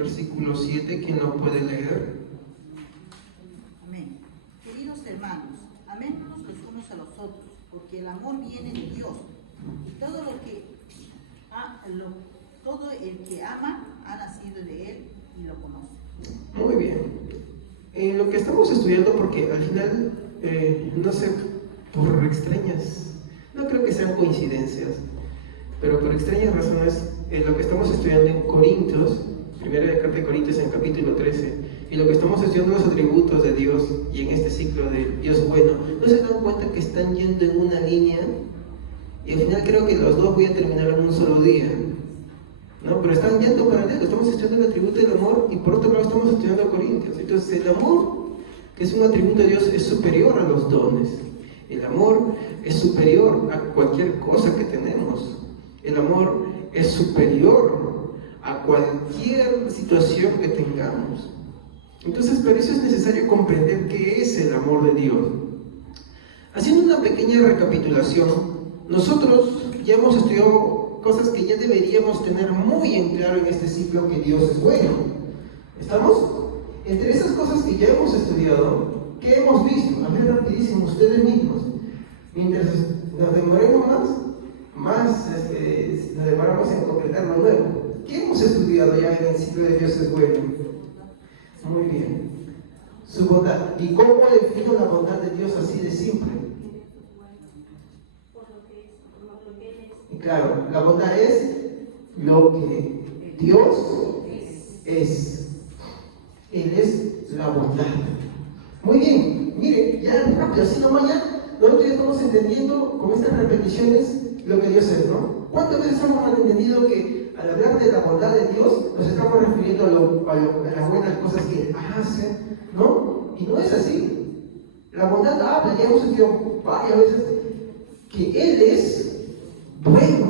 versículo 7, ¿quién lo puede leer? Amén. Queridos hermanos, amémonos los unos a los otros, porque el amor viene de Dios. Y todo el que ama ha nacido de Él y lo conoce. Muy bien. En lo que estamos estudiando, porque al final, no sé, por extrañas, no creo que sean coincidencias, pero por extrañas razones, lo que estamos estudiando en Corintios, primera carta de Corintios en capítulo 13, y lo que estamos estudiando los atributos de Dios, y en este ciclo de Dios bueno, ¿no se dan cuenta que están yendo en una línea? Y al final creo que los dos voy a terminar en un solo día, ¿no? Pero están yendo paralelo, estamos estudiando el atributo del amor y por otro lado estamos estudiando a Corintios. Entonces el amor, que es un atributo de Dios, es superior a los dones. El amor es superior a cualquier cosa que tenemos. El amor es superior a cualquier situación que tengamos. Entonces, para eso es necesario comprender qué es el amor de Dios. Haciendo una pequeña recapitulación, nosotros ya hemos estudiado cosas que ya deberíamos tener muy en claro en este ciclo, que Dios es bueno. ¿Estamos? Entre esas cosas que ya hemos estudiado, ¿qué hemos visto? A ver, rapidísimo, ustedes mismos. Mientras nos demoremos más nos demoramos en completar lo nuevo. ¿Qué hemos estudiado ya en el ciclo de Dios es bueno? Muy bien. Su bondad. ¿Y cómo defino la bondad de Dios así de simple? Y claro, la bondad es lo que Dios es. Él es la bondad. Muy bien, mire, ya rápido, así nomás ya, nosotros ya estamos entendiendo con estas repeticiones lo que Dios es, ¿no? ¿Cuántas veces hemos entendido que al hablar de la bondad de Dios nos estamos refiriendo a las buenas cosas que Él hace, ¿no? Y no es así. La bondad habla, ya hemos estudiado varias veces, que Él es bueno,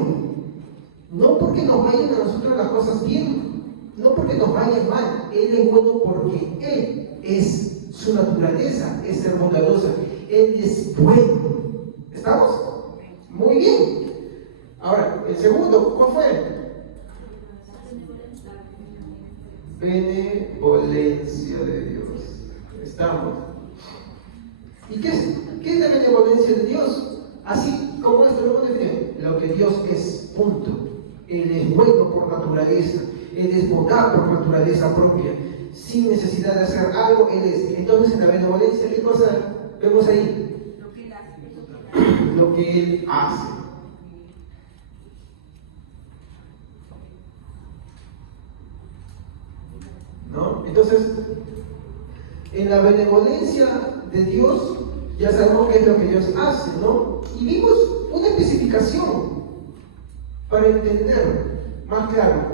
no porque nos vayan a nosotros las cosas bien, no porque nos vayan mal. Él es bueno porque Él es, su naturaleza es ser bondadosa. Él es bueno. ¿Estamos? Muy bien. Ahora, el segundo, ¿cuál fue? Benevolencia de Dios. Estamos. ¿Y qué es la benevolencia de Dios? Así como esto lo hemos definido, lo que Dios es, punto. Él es bueno por naturaleza, Él es bondad por naturaleza propia, sin necesidad de hacer algo, Él es. Entonces en la benevolencia, ¿qué cosa vemos ahí? Lo que Él hace. ¿No? Entonces, en la benevolencia de Dios, ya sabemos qué es lo que Dios hace, ¿no? Y vimos una especificación para entender más claro.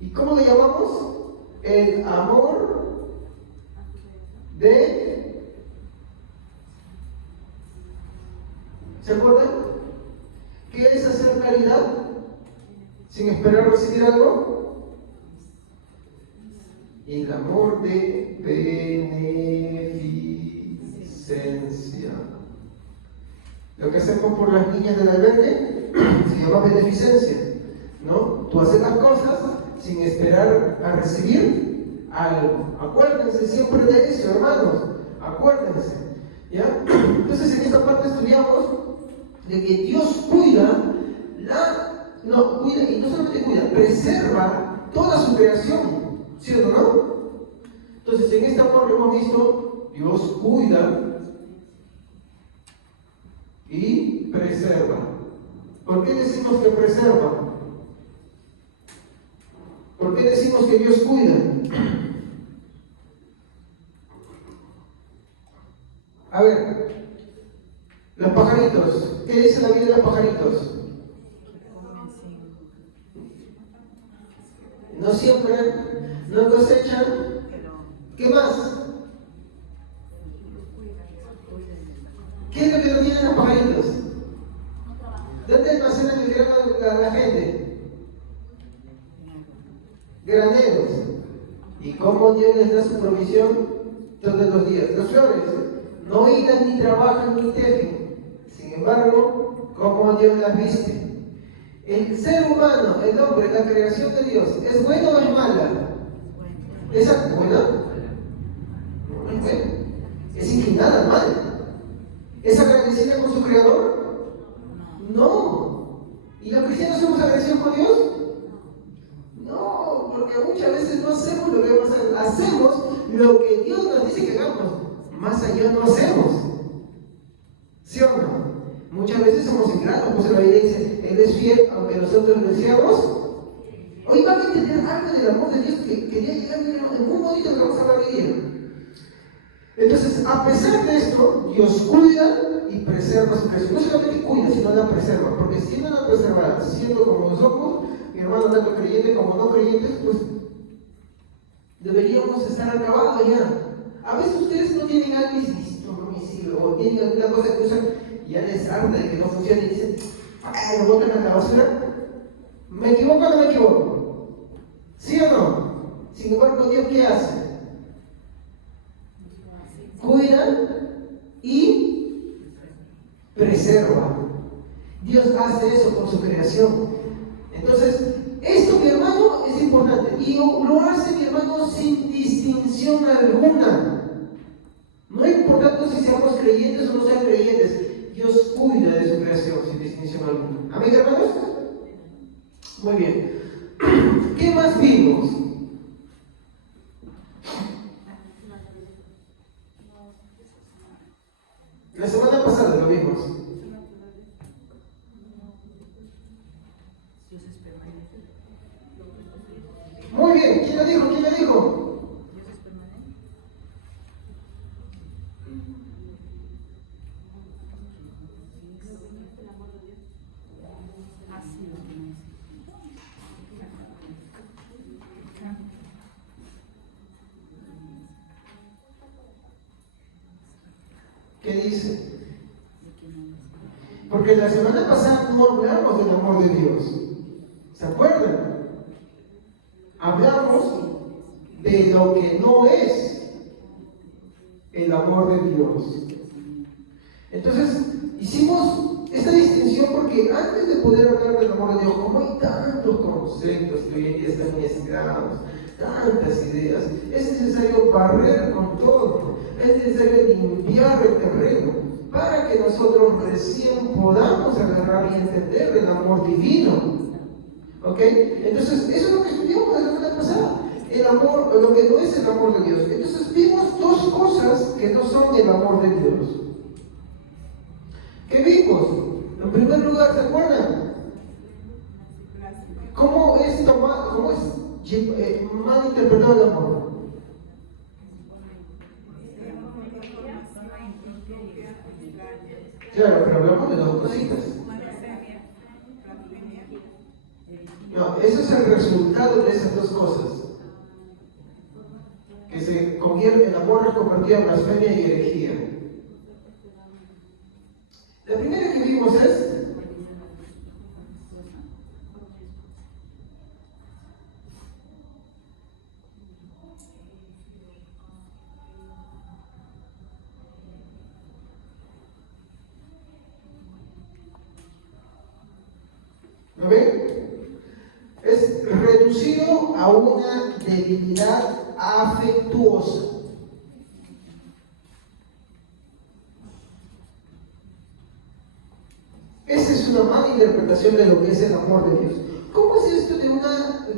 ¿Y cómo le llamamos? El amor de... ¿Se acuerdan? ¿Qué es hacer caridad sin esperar recibir algo? El amor de beneficencia. Lo que hacemos por las niñas del albergue se llama beneficencia, ¿no? Tú haces las cosas sin esperar a recibir algo. Acuérdense siempre de eso, hermanos. Acuérdense, ¿ya? Entonces en esta parte estudiamos de que Dios cuida cuida, y no solamente cuida, preserva toda su creación. ¿Cierto, no? Entonces, en esta parte hemos visto, Dios cuida y preserva. ¿Por qué decimos que preserva? ¿Por qué decimos que Dios cuida? A ver, los pajaritos, ¿qué dice la vida de los pajaritos? No siembran, no cosechan. ¿Qué más? ¿Qué es lo que no tienen los pajaritos? ¿Dónde almacenan el grano la gente? Graneros. ¿Y cómo Dios les da su provisión? Todos los días. Las flores no hilan, ni trabajan, ni tejen. Sin embargo, ¿cómo Dios las viste? El ser humano, el hombre, la creación de Dios, ¿es bueno o es mala? ¿Esa buena? No es buena. Es inclinada al mal. ¿Es agradecida con su creador? No. ¿Y los cristianos somos agradecidos con Dios? No, porque muchas veces no hacemos lo que debemos hacer. Hacemos lo que Dios nos dice que hagamos. Más allá no hacemos. ¿Sí o no? Muchas veces somos ingratos. Pues la Biblia dice, Él es fiel aunque nosotros lo deseamos. Hoy van a entender algo del amor de Dios que quería llegar en muy bonito que vamos a hablar hoy día. Entonces, a pesar de esto, Dios cuida y preserva su creación. No solamente cuida, sino la preserva. Porque si no la preserva, siendo como nosotros, mi hermano, tanto creyente como no creyentes, pues deberíamos estar acabados ya. A veces ustedes no tienen algo o tienen alguna cosa que usan y ya les harta de que no funcione y dicen, ¡ay, lo botan a la basura! ¿Me equivoco o no me equivoco? ¿Sí o no? Sin embargo, Dios, ¿qué hace? Cuida y preserva. Dios hace eso con su creación. Entonces, esto, mi hermano, es importante. Y lo hace, mi hermano, sin distinción alguna. No es importante si seamos creyentes o no sean creyentes. Dios cuida de su creación sin distinción alguna. ¿Amén, hermanos? Muy bien. ¿Qué más vimos? La semana pasada lo vimos. Muy bien. ¿Quién lo dijo? ¿Quién lo dijo? ¿Qué dice? Porque la semana pasada no hablamos del amor de Dios. ¿Se acuerdan? Hablamos de lo que no es el amor de Dios. Entonces, hicimos esta distinción porque antes de poder hablar del amor de Dios, como hay tantos conceptos que hoy en día están mezclados, tantas ideas, es necesario barrer con todo, es necesario limpiar el terreno para que nosotros recién podamos agarrar y entender el amor divino. ¿Ok? Entonces, eso es lo que estudiamos la semana pasada. El amor, lo que no es el amor de Dios. Entonces, vimos dos cosas que no son el amor de Dios. ¿Qué vimos? En primer lugar, ¿se acuerdan? ¿Cómo es mal interpretado el amor? Claro, pero hablamos de dos cositas. No, ese es el resultado de esas dos cosas. Que se convierte, el amor es convertido en blasfemia y herejía. La primera que vimos es ¿lo ven? Es reducido a una debilidad afectuosa. Esa es una mala interpretación de lo que es el amor de Dios. ¿Cómo es esto de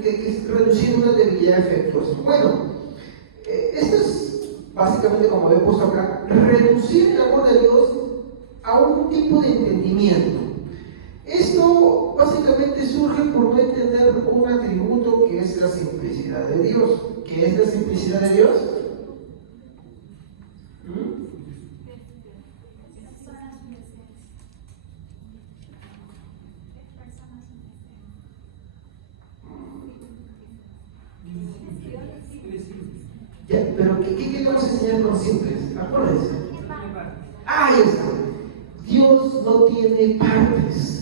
que es reducir una debilidad afectuosa? Bueno, esto es básicamente, como he puesto acá, reducir el amor de Dios a un tipo de entendimiento. Esto básicamente surge por no entender un atributo que es la simplicidad de Dios. ¿Qué es la simplicidad de Dios? Ya, pero ¿qué vamos a enseñar con simples? Acuérdense. Ahí está. Dios no tiene partes.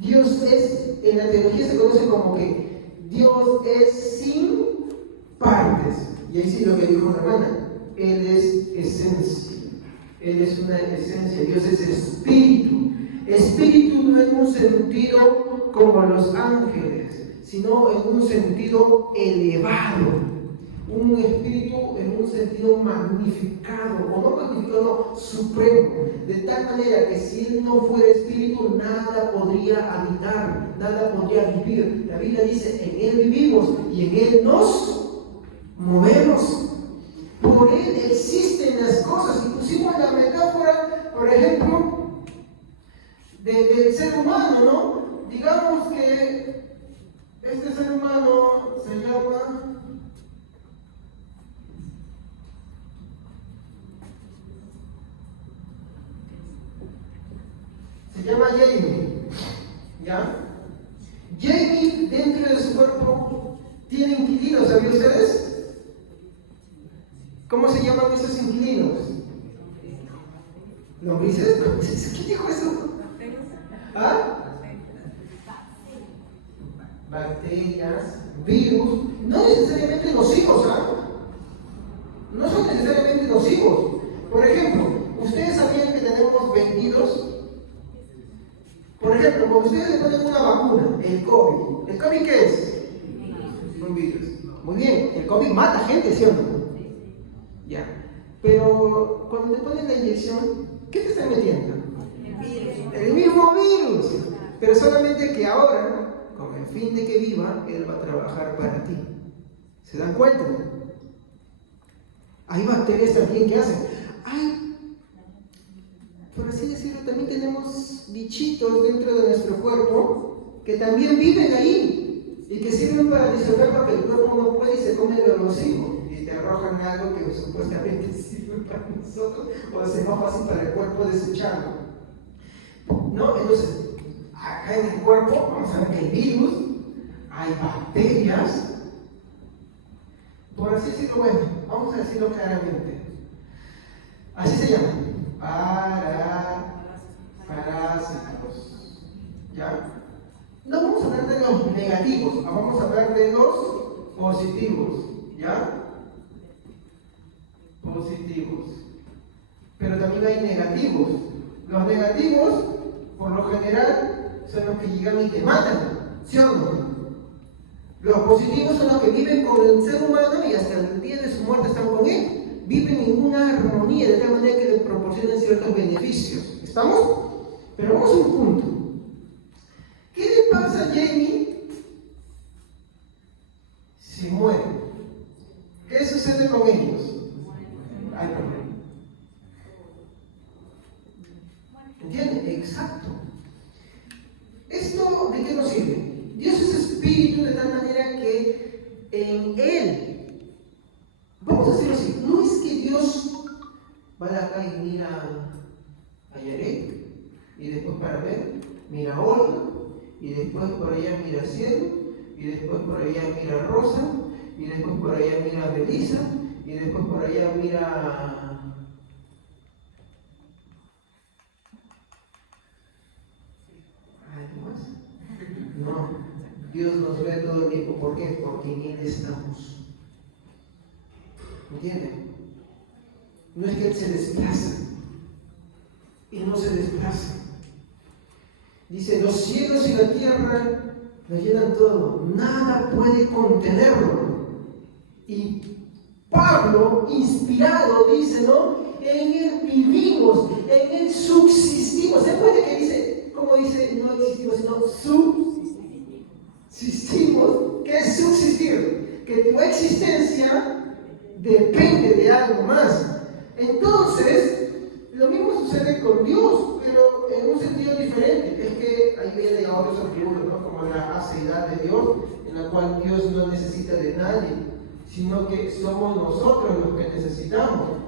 Dios es, en la teología se conoce como que Dios es sin partes. Y ahí sí lo que dijo la hermana, Él es esencia. Él es una esencia. Dios es espíritu. Espíritu no en un sentido como los ángeles, sino en un sentido elevado. un espíritu en un sentido magnificado, o no magnificado, no, supremo, de tal manera que si Él no fuera espíritu, nada podría habitar, nada podría vivir. La Biblia dice, en Él vivimos y en Él nos movemos. Por Él existen las cosas. Y pusimos la metáfora, por ejemplo, del ser humano, ¿no? Digamos que este ser humano se llama Jamie, ¿ya? Jamie dentro de su cuerpo tiene inquilinos, ¿sabían ustedes? ¿Cómo se llaman esos inquilinos? ¿Lombrices? ¿Quién dijo eso? ¿Ah? Bacterias, virus, no necesariamente nocivos, ¿ah? No son necesariamente nocivos. Por ejemplo, ¿ustedes sabían que tenemos vendidos? Por ejemplo, cuando ustedes le ponen una vacuna, el COVID. ¿El COVID qué es? Un virus. Muy bien, el COVID mata gente, ¿sí o no? Ya. Pero cuando te ponen la inyección, ¿qué te están metiendo? El mismo virus. Pero solamente que ahora, con el fin de que viva, él va a trabajar para ti. ¿Se dan cuenta? Hay bacterias también que hacen. Por así decirlo, también tenemos bichitos dentro de nuestro cuerpo que también viven ahí y que sirven para disolver lo que el cuerpo no puede y se come lo nocivo y te arrojan algo que supuestamente sirve para nosotros o es más fácil para el cuerpo desecharlo. ¿No? Entonces, acá en el cuerpo vamos a ver que hay virus, hay bacterias, por así decirlo, bueno, vamos a decirlo claramente. Así se llaman. Parásitos. ¿Ya? No vamos a hablar de los negativos, vamos a hablar de los positivos. ¿Ya? Positivos. Pero también hay negativos. Los negativos, por lo general, son los que llegan y te matan. ¿Sí o no? Los positivos son los que viven con el ser humano y hasta el día de su muerte están con él. Viven en una armonía de tal manera que le proporcionan ciertos beneficios. ¿Estamos? Pero vamos a un punto. ¿Qué le pasa a Jamie si muere? ¿Qué sucede con ellos? ¿Entienden? Exacto. ¿Esto de qué nos sirve? Dios es espíritu de tal manera que en Él, vamos a decirlo así, no es que Dios va a la calle y mira a Yaret, y después para ver, mira a Olga, y después por allá mira a Cielo, y después por allá mira a Rosa, y después por allá mira a Belisa, y después por allá mira a... ¿Algo más? No, Dios nos ve todo el tiempo. ¿Por qué? Porque en Él estamos. ¿Entienden? No es que Él se desplaza. Él no se desplaza. Dice, los cielos y la tierra lo llenan todo. Nada puede contenerlo. Y Pablo, inspirado, dice, ¿no? En Él vivimos, en Él subsistimos. ¿Se puede que dice, como dice, no existimos, sino subsistimos? ¿Qué es subsistir? Que tu existencia depende de algo más. Entonces, lo mismo sucede con Dios, pero en un sentido diferente. Es que ahí viene ahora otros atributos, ¿no? Como la aceidad de Dios, en la cual Dios no necesita de nadie, sino que somos nosotros los que necesitamos.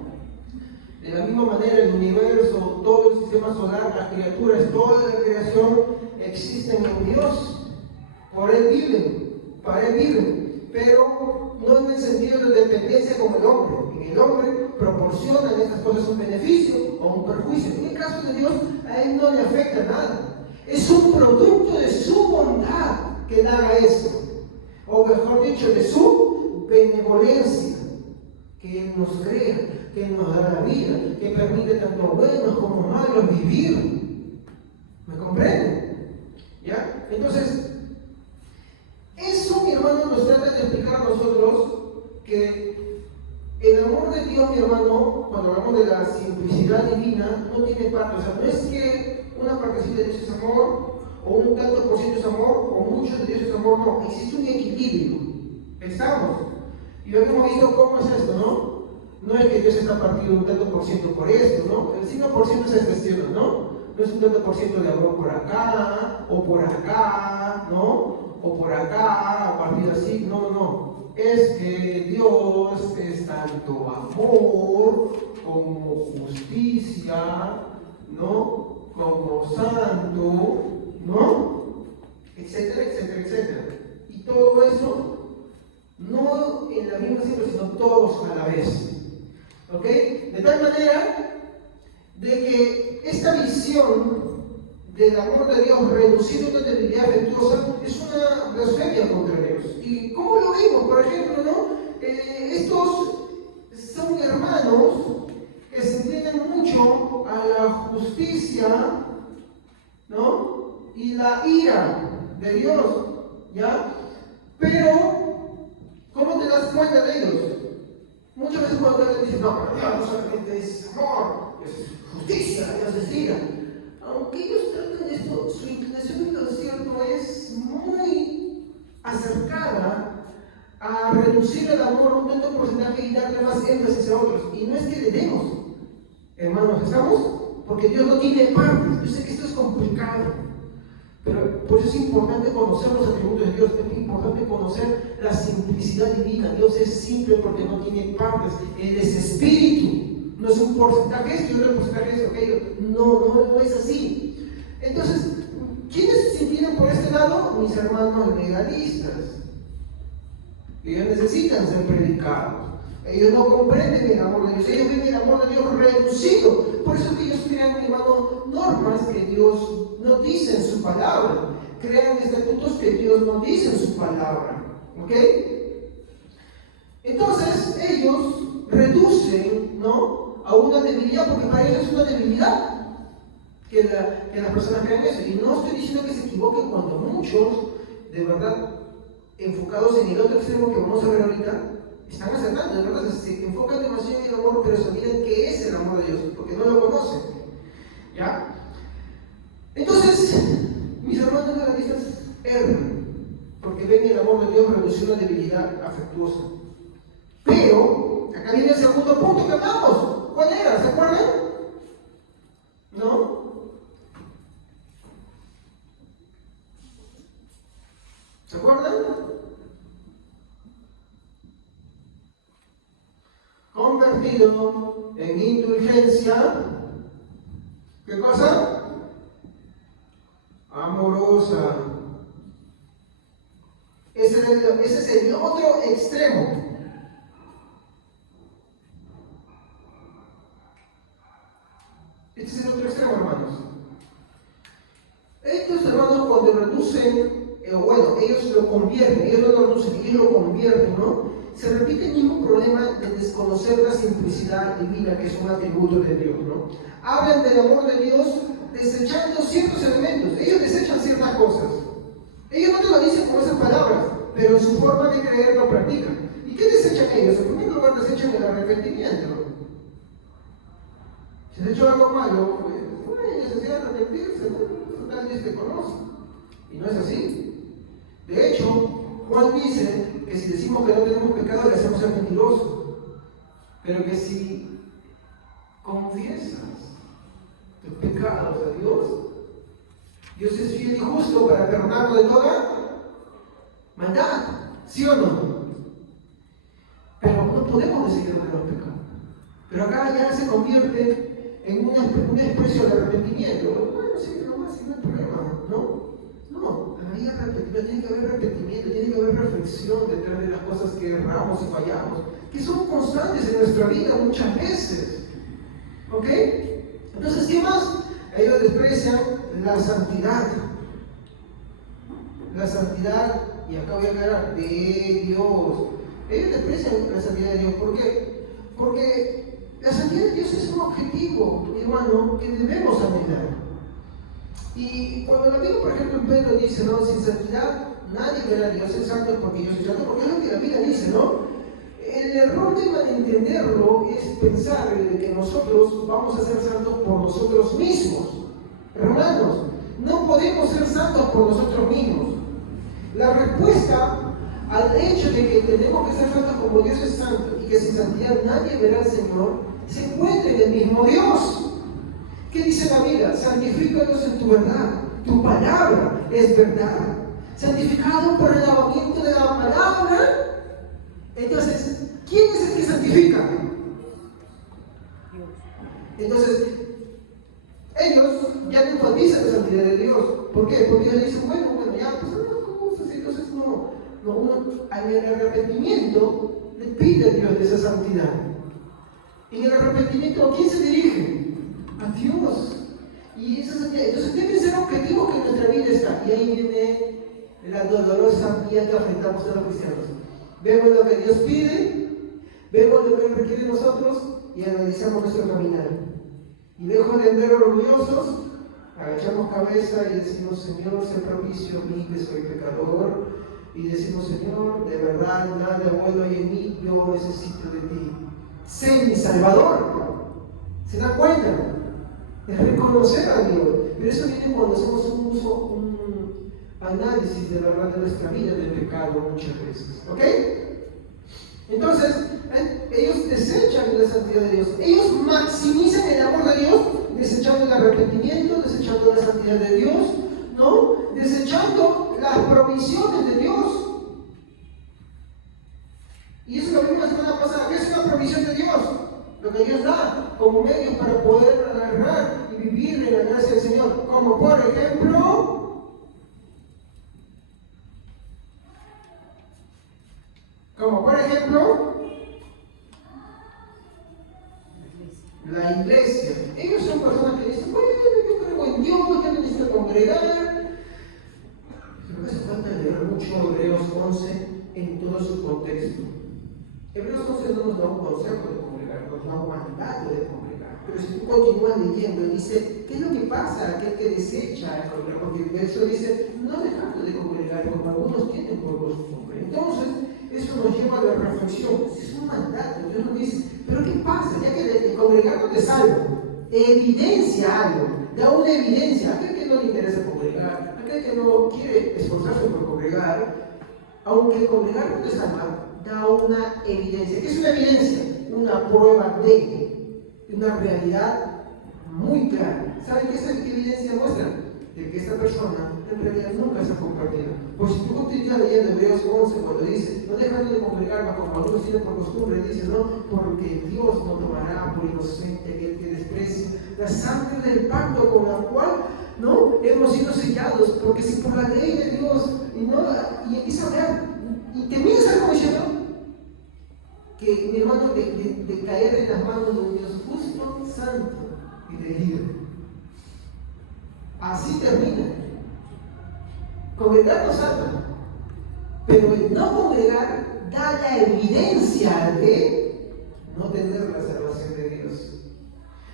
De la misma manera, el universo, todo el sistema solar, las criaturas, toda la creación existen en Dios. Por Él viven, para Él viven, pero no en el sentido de dependencia como el hombre. En el hombre proporcionan estas cosas un beneficio o un perjuicio. En el caso de Dios, a Él no le afecta nada. Es un producto de su bondad que Él haga esto. O mejor dicho, de su benevolencia, que Él nos crea, que Él nos da la vida, que permite tanto buenos como malos vivir. ¿Me comprenden? ¿Ya? Entonces, eso, mi hermano, nos trata de explicar a nosotros que que el amor de Dios, mi hermano, cuando hablamos de la simplicidad divina, no tiene parte. O sea, no es que una partecita de Dios es amor, o un tanto por ciento es amor, o mucho de Dios es amor. No, existe un equilibrio. Estamos. Y hoy hemos visto cómo es esto, ¿no? No es que Dios está partido un tanto por ciento por esto, ¿no? El 5% se gestiona, ¿no? No es un tanto por ciento de amor por acá, o por acá, ¿no? O por acá, a partir así. No, no. Es que Dios es tanto amor como justicia, ¿no? Como santo, ¿no? Etcétera, etcétera, etcétera. Y todo eso, no en la misma cifra, sino todos a la vez. ¿Ok? De tal manera de que esta visión del amor de Dios reducido a una debilidad afectuosa es una blasfemia contra Dios. ¿Y cómo lo vimos? Por ejemplo, ¿no? Estos son hermanos que se entienden mucho a la justicia, ¿no? Y la ira de Dios, ¿ya? Pero, ¿cómo te das cuenta de ellos? Muchas veces cuando te dicen, no, pero Dios no solamente es amor, es justicia, Dios es ira. Aunque ellos traten de esto, su inclinación en lo cierto es muy acercada a reducir el amor a un tanto porcentaje y darle más énfasis a otros. Y no es que le demos, hermanos, ¿estamos? Porque Dios no tiene partes. Yo sé que esto es complicado, pero por eso es importante conocer los atributos de Dios, es importante conocer la simplicidad divina. Dios es simple porque no tiene partes, Él es espíritu. No es un porcentaje esto y otro porcentaje esto, aquello. No es así. Entonces, ¿quiénes se inclinan por este lado? Mis hermanos legalistas. Ellos necesitan ser predicados. Ellos no comprenden el amor de Dios. Ellos ven el amor de Dios reducido. Por eso es que ellos crean, mi hermano, normas que Dios no dice en su palabra. Crean estatutos que Dios no dice en su palabra. ¿Ok? Entonces, ellos reducen, ¿no?, a una debilidad, porque para ellos es una debilidad que las personas crean eso. Y no estoy diciendo que se equivoquen cuando muchos, de verdad, enfocados en el otro extremo que vamos a ver ahorita, están acertando, de verdad, se enfocan demasiado en el amor, pero se olvidan qué es el amor de Dios, porque no lo conocen. ¿Ya? Entonces, mis hermanos legalistas erran, porque ven el amor de Dios reducido a una debilidad afectuosa. Pero, acá viene el segundo punto que hablamos. ¿Cuál era? ¿Se acuerdan? ¿No? ¿Se acuerdan? Convertido en indulgencia. ¿Qué cosa? Amorosa. Ese es el otro extremo. Este es el otro extremo, hermanos. Estos hermanos, cuando reducen, ellos lo convierten, ellos no lo reducen, ellos lo convierten, ¿no? Se repite el mismo problema de desconocer la simplicidad divina, que es un atributo de Dios, ¿no? Hablan del amor de Dios desechando ciertos elementos. Ellos desechan ciertas cosas. Ellos no te lo dicen con esas palabras, pero en su forma de creer lo practican. ¿Y qué desechan ellos? En primer lugar, desechan el arrepentimiento. Si has hecho algo malo, pues no hay necesidad de arrepentirse, ¿no? Tal vez te conoce. Y no es así. De hecho, Juan dice que si decimos que no tenemos pecado, le hacemos ser mentirosos. Pero que si confiesas tus pecados a Dios, Dios es fiel y justo para perdonarnos de toda maldad. ¿Sí o no? Pero no podemos decir que no tenemos pecado. Pero acá ya se convierte en una expresión de arrepentimiento. Bueno, sí, nomás, no hay problema, ¿no? No, ahí arrepentimiento, tiene que haber arrepentimiento, tiene que haber reflexión detrás de las cosas que erramos y fallamos, que son constantes en nuestra vida muchas veces. ¿Ok? Entonces, ¿qué más? Ellos desprecian la santidad. La santidad, y acá voy a aclarar, de Dios. Ellos desprecian la santidad de Dios. ¿Por qué? Porque la santidad de Dios es un objetivo, mi hermano, que debemos anhelar. Y cuando la Biblia, por ejemplo, Pedro dice, ¿no? Sin santidad nadie verá a Dios, es santo porque yo soy santo, porque es lo que la Biblia dice, ¿no? error de malentenderlo es pensar de que nosotros vamos a ser santos por nosotros mismos. Hermanos, no podemos ser santos por nosotros mismos. La respuesta al hecho de que tenemos que ser santos como Dios es santo y que sin santidad nadie verá al Señor, se encuentra en el mismo Dios. ¿Qué dice la Biblia? Santifícanos en tu verdad. Tu palabra es verdad. Santificado por el lavamiento de la palabra. Entonces, ¿quién es el que santifica? Entonces, ellos ya no enfatizan la santidad de Dios. ¿Por qué? Porque ellos dicen, bueno, ya, pues ¿cómo es así? Entonces, uno en el arrepentimiento le pide a Dios de esa santidad. En el arrepentimiento, ¿a quién se dirige? A Dios. Y esa santidad, entonces deben ser objetivos que en nuestra vida está. Y ahí viene la dolorosa vía que afrontamos a los cristianos. Vemos lo que Dios pide, vemos lo que Él requiere de nosotros y analizamos nuestro caminar. Y lejos de andar orgullosos, agachamos cabeza y decimos, Señor, sé propicio a mí que soy pecador. Y decimos, Señor, de verdad, nada bueno hay en mí, yo necesito de ti. Sé mi Salvador. ¿Se dan cuenta? Es reconocer a Dios. Pero eso viene cuando hacemos un análisis de verdad de nuestra vida del pecado muchas veces. ¿Ok? Entonces, ellos desechan la santidad de Dios. Ellos maximizan el amor de Dios, desechando el arrepentimiento, desechando la santidad de Dios, ¿no? Desechando las provisiones de Dios. Y eso lo vimos la semana pasada. ¿Qué es una provisión de Dios? Lo que Dios da como medio para poder agarrar y vivir en la gracia del Señor. Como por ejemplo, la iglesia. Ellos son personas que dicen, bueno, yo creo en Dios, yo necesito congregar. Pero hace falta leer mucho Hebreos 11 en todo su contexto. Hebreos 11 no nos da un consejo de congregar, nos da un mandato de congregar. Pero si tú continúas leyendo, dice, ¿qué es lo que pasa? Aquel que desecha el congregar, porque el verso dice, no dejando de congregar como algunos tienen por costumbre. Entonces, eso nos lleva a la reflexión. Es un mandato. Dios nos dice, ¿pero qué pasa? Ya que el congregar no te salva, evidencia algo, da una evidencia. Aquel que no le interesa congregar, aquel que no quiere esforzarse por congregar, aunque el congregar no te salva, da una evidencia. ¿Qué es una evidencia? Una prueba de una realidad muy clara. ¿Saben qué esa evidencia muestra? De que esta persona en realidad nunca se ha compartido. Pues si tú continúas leyendo Hebreos 11, cuando dice, no dejando de congregar como algunos tienen por costumbre, dice, no, porque Dios no tomará por inocente aquel que desprecia la sangre del pacto con la cual no hemos sido sellados, porque si por la ley de Dios y empieza a hablar, y termina esa comisión, que mi hermano, de caer en las manos de un Dios justo, santo y de libre. Así termina. Congregar no salva, pero el no congregar da la evidencia de no tener la salvación de Dios.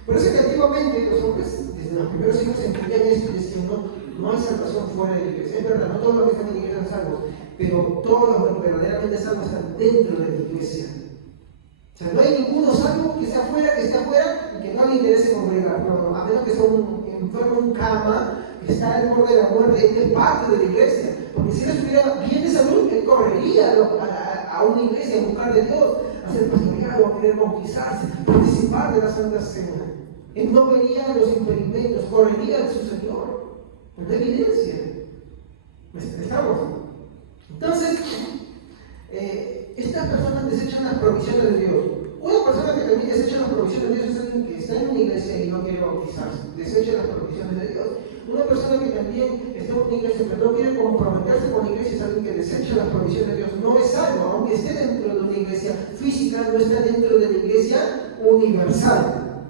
Por eso que antiguamente los hombres, desde los primeros siglos, entendían esto y decían, no hay salvación fuera de la iglesia. Es verdad, no todos los que están en la iglesia son salvos, pero todos los verdaderamente salvos están dentro de la iglesia. O sea, no hay ninguno salvo que esté afuera y que no le interese congregar. No, a menos que sea un enfermo en cama, que está al borde de la muerte, él es parte de la iglesia. Porque si él estuviera bien de salud, él correría a una iglesia a buscar de Dios, a ser pastoreado, a querer bautizarse, participar de la Santa Cena. Él no vería los impedimentos, correría de su Señor. Pues no hay evidencia. ¿Estamos? Entonces, estas personas desechan las provisiones de Dios. Una persona que también desecha las provisiones de Dios es alguien que está en una iglesia y no quiere bautizarse. Desecha las provisiones de Dios. Una persona que también está en una iglesia pero no quiere comprometerse con la iglesia es alguien que desecha las provisiones de Dios. No es salvo, aunque esté dentro de una iglesia física, no está dentro de la iglesia universal.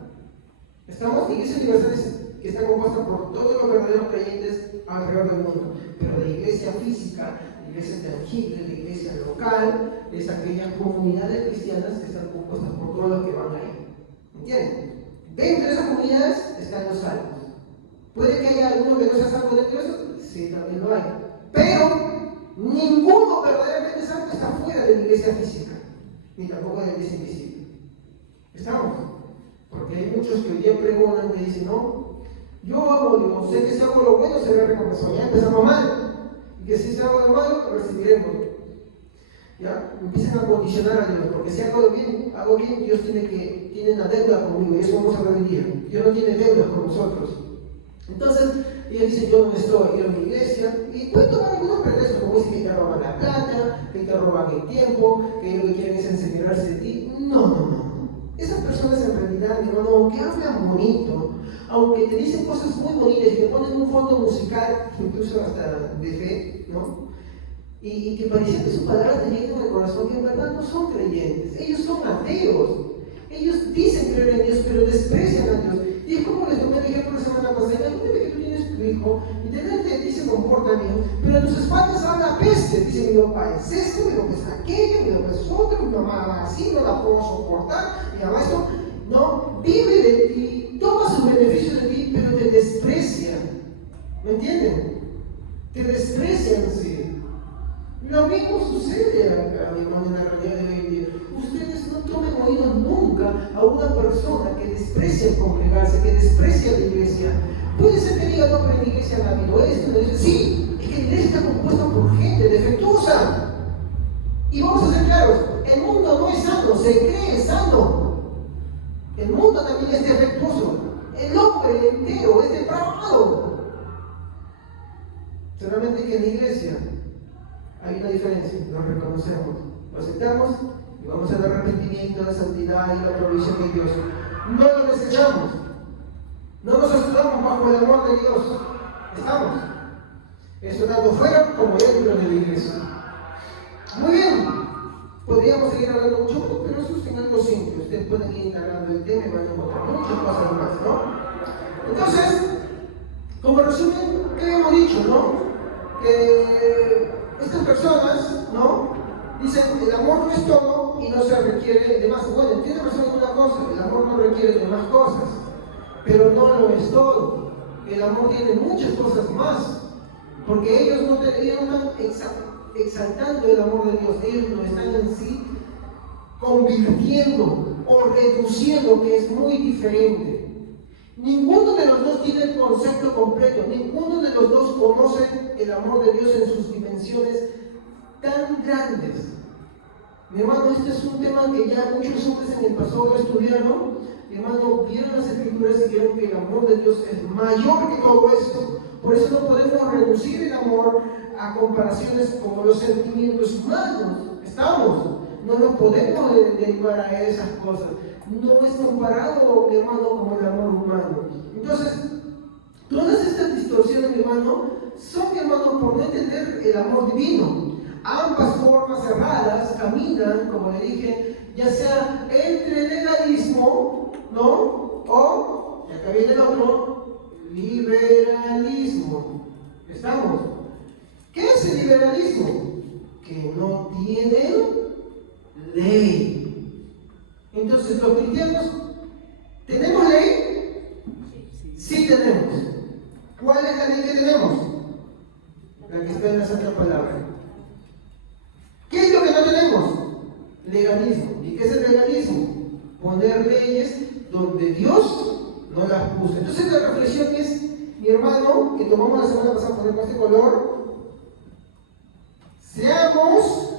¿Estamos? Iglesia universal que está compuesta por todos los verdaderos creyentes alrededor del mundo. Pero la iglesia física, la iglesia tangible, la iglesia local, es aquellas comunidades cristianas que están compuestas por todos los que van ahí. ¿Entienden? Dentro de esas comunidades están los salvos. Puede que haya alguno que no sea salvo dentro de eso, sí, también lo hay. Pero ninguno verdaderamente salvo está fuera de la iglesia física. ni tampoco de Dios invisible. ¿Estamos? Porque hay muchos que hoy día pregonan y dicen, no, yo amo a Dios, sé que si hago lo bueno será recompensado. Ya empezamos mal, y que si se hago lo malo, recibiremos. ¿Ya? Empiezan a condicionar a Dios, porque si hago bien, Dios tiene una deuda conmigo, y eso vamos a ver hoy día. Dios no tiene deuda con nosotros. Entonces, ellos dicen, yo no estoy en mi iglesia, y pueden tomar algunos pretextos, como dicen que te roban la plata, que te roban el tiempo, que lo que quieren es enseñarse de ti. No. Esas personas en realidad, hermano, aunque hablan bonito, aunque te dicen cosas muy bonitas, que ponen un fondo musical, incluso hasta de fe, ¿no? Y que parecía que su palabra te llega al corazón, que en verdad no son creyentes, ellos son ateos. Ellos dicen creer en Dios, pero desprecian a Dios. Y es como les tomé el ejemplo la semana pasada. Imagínate que tú tienes tu hijo y delante de ti se comporta bien, pero a tus espaldas habla peste. Dice, mi papá es esto, mi papá es aquello, mi papá es otro, mi mamá va así, no la puedo soportar, mi mamá esto. No, vive de ti, toma sus beneficios de ti, pero te desprecia. ¿Me entienden? Te desprecian, sí. Lo mismo sucede acá, mi hermano, en la realidad de hoy en día. Ustedes no tomen oído nunca a una persona que desprecia congregarse, que desprecia la iglesia. Puede ser que diga, no, pero en la iglesia no ha habido esto, no dice, sí, es que la iglesia está compuesta por gente defectuosa. Y vamos a ser claros, el mundo no es sano, se cree sano. El mundo también es defectuoso. El hombre entero es depravado. Solamente que en la iglesia hay una diferencia, lo reconocemos, lo aceptamos y vamos al arrepentimiento, la santidad y la provisión de Dios. No lo desechamos, no nos escudamos bajo el amor de Dios. Estamos, eso tanto fuera como dentro de la iglesia. Muy bien, podríamos seguir hablando mucho, pero eso es en algo simple. Ustedes pueden ir indagando el tema y van a encontrar muchas cosas más, ¿no? Entonces, como resumen, ¿qué hemos dicho, no? Estas personas, ¿no? Dicen, el amor no es todo y no se requiere de más. Bueno, tiene razón en una cosa, el amor no requiere de más cosas, pero no lo es todo. El amor tiene muchas cosas más, porque ellos no están exaltando el amor de Dios, ellos lo están en sí convirtiendo o reduciendo, que es muy diferente. Ninguno de los dos tiene el concepto completo, ninguno de los dos conoce el amor de Dios en sus dimensiones tan grandes. Mi hermano, este es un tema que ya muchos hombres en el pasado lo estudiaron. Mi hermano, vieron las escrituras y vieron que el amor de Dios es mayor que todo esto. Por eso no podemos reducir el amor a comparaciones como los sentimientos humanos. ¿Estamos? No nos podemos derivar a esas cosas. No es comparado, mi hermano, como el amor humano. Entonces, todas estas distorsiones, mi hermano, son, mi hermano, por no entender el amor divino. Ambas formas cerradas caminan, como le dije, ya sea entre legalismo, ¿no? O, y acá viene el otro, liberalismo. ¿Estamos? ¿Qué es el liberalismo? Que no tiene ley. Entonces, los cristianos, ¿tenemos ley? Sí tenemos. ¿Cuál es la ley que tenemos? La que está en la Santa Palabra. ¿Qué es lo que no tenemos? Legalismo. ¿Y qué es el legalismo? Poner leyes donde Dios no las puso. Entonces la reflexión es, mi hermano, que tomamos la semana pasada por este color, seamos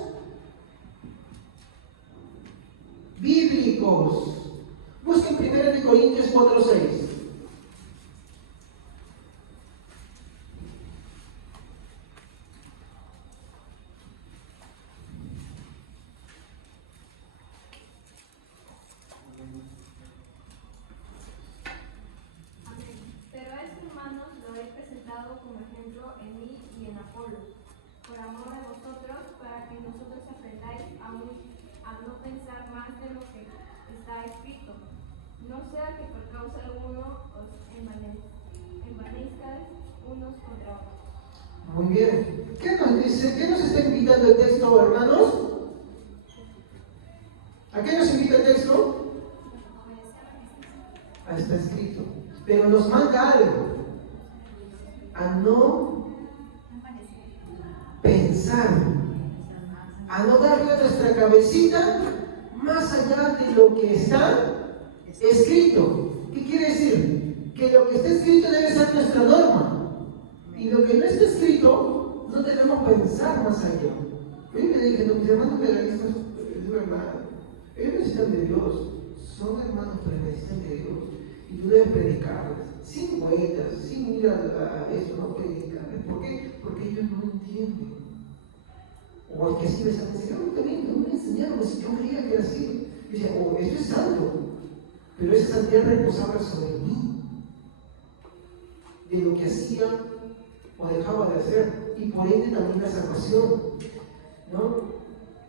bíblicos. Busquen 1 Corintios 4:6. Pero a estos hermanos lo he presentado como ejemplo en mí y en Apolo, por amor de vosotros, para que vosotros aprendáis a no pensar más de lo que está escrito, no sea que por causa alguno os envanezcáis unos contra otros. Muy bien. ¿Qué nos dice? ¿Qué nos está invitando el texto, hermanos? ¿A qué nos invita el texto? Está escrito. Pero nos manda algo. A no pensar. A no darle a nuestra cabecita más allá de lo que está escrito. ¿Qué quiere decir? Que lo que está escrito debe ser nuestra norma. Y lo que no está escrito, no debemos pensar más allá. Yo le dije, mis hermanos legalistas, es verdad, ellos necesitan de Dios, son hermanos, pero necesitan de Dios. Y tú debes predicarles, sin vueltas, sin ir a esto, no predicarles. ¿Por qué? Porque ellos no entienden. O el que así me sabe decir, yo también no me enseñaron, si yo creía que era así. Yo decía, esto es santo, pero esa santidad reposaba sobre mí, de lo que hacía o dejaba de hacer, y por ende también la salvación, ¿no?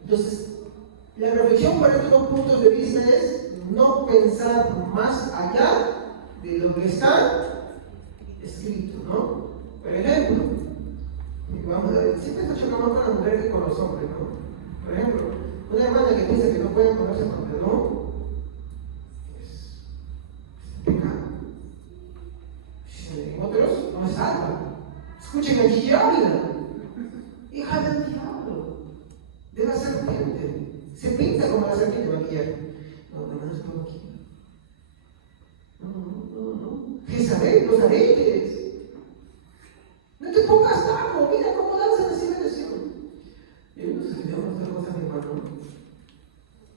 Entonces, la reflexión para estos dos puntos de vista es no pensar más allá de lo que está escrito, ¿no? Por ejemplo, vamos a ver, siempre está chocando más con la mujer que con los hombres, ¿no? Por ejemplo, una hermana que piensa que no puede ponerse pantalón es pecado. En otros no es salva. Escuchen el diablo, hija del diablo, de la serpiente. Se pinta como la serpiente, maquillaje. No es como aquí. No. Jezabel, los aretes. No te pongas taco, mira cómo danzan así bendición. Y no se le llama otra cosa, mi hermano.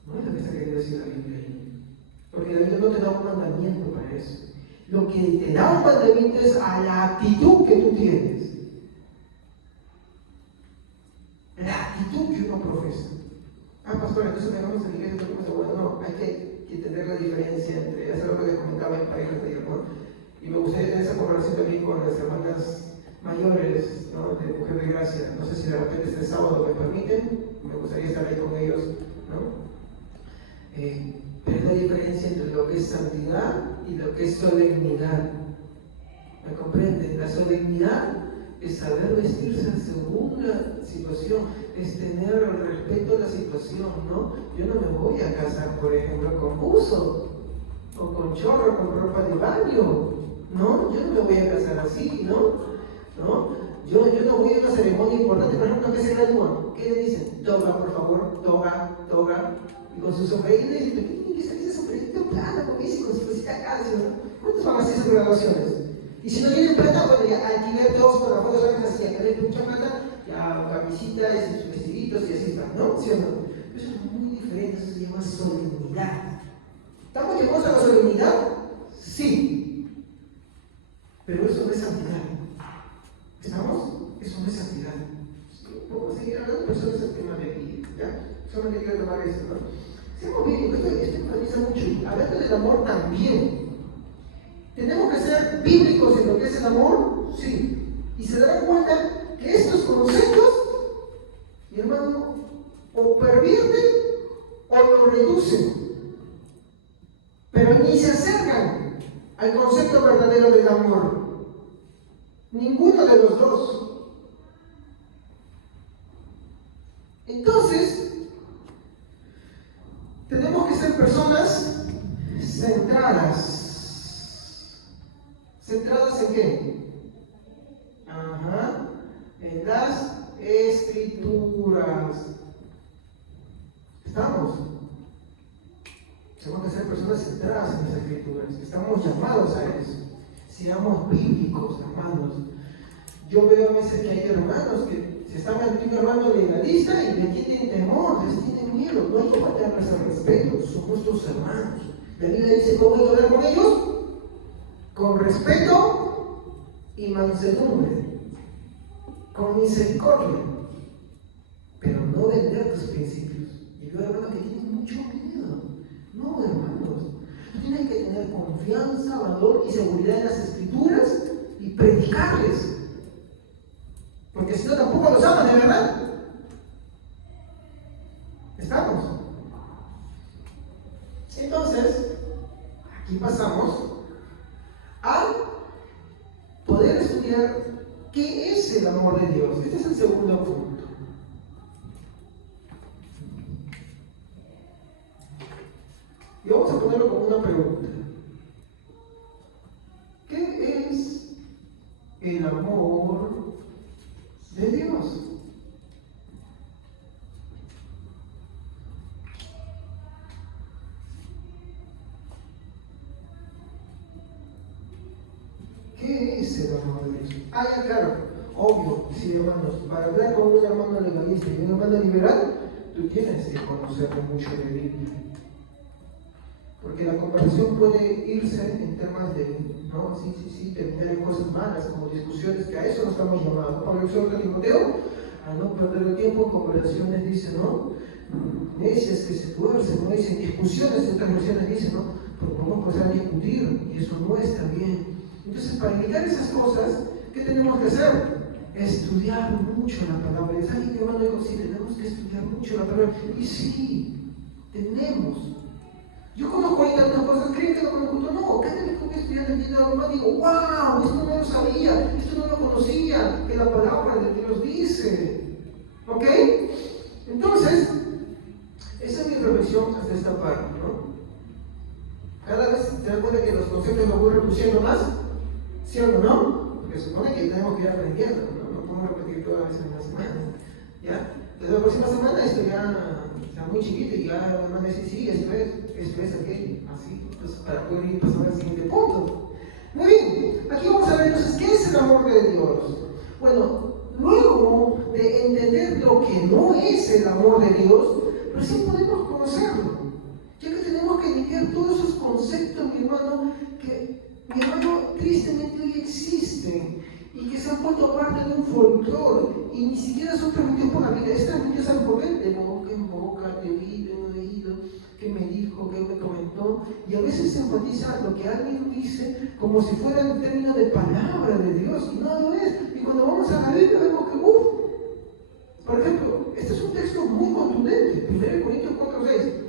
No es lo que está queriendo decir la Biblia ahí. Porque la Biblia no te da un mandamiento para eso. Lo que te da un mandamiento es a la actitud que tú tienes. La actitud que uno profesa. Pastor, entonces me vamos a la iglesia, no, hay que entender la diferencia entre, eso es lo que les comentaba en parejas de ¿no? Y me gustaría tener esa conversación también con las hermanas mayores, ¿no? De Mujer de Gracia. No sé si de repente este sábado me permiten, me gustaría estar ahí con ellos, ¿no? Pero es la diferencia entre lo que es santidad y lo que es solemnidad. ¿Me comprenden? La solemnidad es saber vestirse según la situación, es tener respeto a la situación, ¿no? Yo no me voy a casar, por ejemplo, con buzo, o con chorro, con ropa de baño, ¿no? Yo no me voy a casar así, ¿no? Yo no voy a una ceremonia importante, por ejemplo, que se gradúan. ¿Qué le dicen? Toga, por favor, toga. Y con sus sombreritos, y tiene que salir ese sombrerito plano, con su cosita calcio, ¿no? ¿Cuántos van a hacer sus graduaciones? Y si no tienen plata, bueno, ya alquiler todos con la foto, ¿saben así? Ya que le mucha plata, ya camisita, y sus vestiditos y así está, ¿no? ¿Sí o no? Pero eso es muy diferente, eso se llama solemnidad. ¿Estamos llamados a la solemnidad? Sí. Pero eso no es santidad. ¿Estamos? Eso no es santidad. Podemos seguir hablando, pero eso no es el tema de aquí, ¿ya? Solamente quiero tomar esto, ¿no? Seamos bien, esto enfatiza mucho. Y hablando del amor también. ¿Tenemos que ser bíblicos en lo que es el amor? Sí. Y se darán cuenta que estos conceptos, mi hermano, o pervierten o lo reducen. Pero ni se acercan al concepto verdadero del amor. Ninguno de los dos. Entonces, tenemos que ser personas centradas. ¿Centradas en qué? En las escrituras. ¿Estamos? Tenemos que ser personas centradas en las escrituras. Estamos llamados a eso. Seamos bíblicos, hermanos. Yo veo a veces que hay hermanos que se están metiendo hermano legalista y le tienen temor, les tienen miedo. No hay que faltarles al respeto, son nuestros hermanos. La Biblia dice, ¿cómo hay que hablar con ellos? Con respeto y mansedumbre, con misericordia, pero no vender tus principios. Y veo hermanos que tienen mucho miedo. No, hermanos, tú tienes que tener confianza, valor y seguridad en las escrituras y predicarles. Porque si no, tampoco los amas de verdad. ¿Estamos? Entonces, aquí pasamos a poder estudiar qué es el amor de Dios. Este es el segundo punto. Y vamos a ponerlo como una pregunta. ¿Qué es el amor de Dios? es el amor de Dios. Ah, ya, claro, obvio, sí, hermanos, para hablar con un hermano legalista y un hermano liberal, tú tienes que conocer mucho de Biblia. Porque la conversación puede irse en temas de, no, sí, terminar en cosas malas, como discusiones, que a eso no estamos llamados. Pablo exhorta a Timoteo a no perder el tiempo en conversaciones, dice, ¿no? Necias que se tuercen, ¿no? Dicen discusiones, en otras versiones dicen, ¿no? Porque podemos pasar a discutir y eso no está bien. Entonces, para evitar esas cosas, ¿qué tenemos que hacer? Estudiar mucho la palabra. ¿Y alguien, mi hermano, dijo, sí, tenemos que estudiar mucho la palabra? Y sí, tenemos. Yo conozco ahorita unas cosas, ¿creen que no conozco? No, cada vez que estoy estudiando entiendo algo más, digo, wow, esto no lo sabía, esto no lo conocía, que la palabra de Dios dice. ¿Ok? Entonces, esa es mi reflexión hasta esta parte, ¿no? Cada vez te das cuenta que los conceptos los voy reduciendo más, ¿sí o no? Porque se supone que tenemos que ir aprendiendo, ¿no? No podemos repetir todas las veces en una semana, ¿ya? Entonces la próxima semana esto ya está muy chiquito y ya van a decir, sí, esto es aquello, así, entonces para poder ir pasando al siguiente punto. Muy bien, aquí vamos a ver entonces, ¿qué es el amor de Dios? Bueno, luego de entender lo que no es el amor de Dios, recién podemos conocerlo. Ya que tenemos que limpiar todos esos conceptos, mi hermano, que tristemente hoy existen y que se han vuelto parte de un folclore y ni siquiera son transmitidos por la Biblia. Es transmitido al poder de boca en boca, de oído en oído, que me dijo, que me comentó, y a veces se enfatiza lo que alguien dice como si fuera en términos de palabra de Dios, y no lo es. Y cuando vamos a la Biblia vemos que, por ejemplo, este es un texto muy contundente, 1 Corintios 4:6.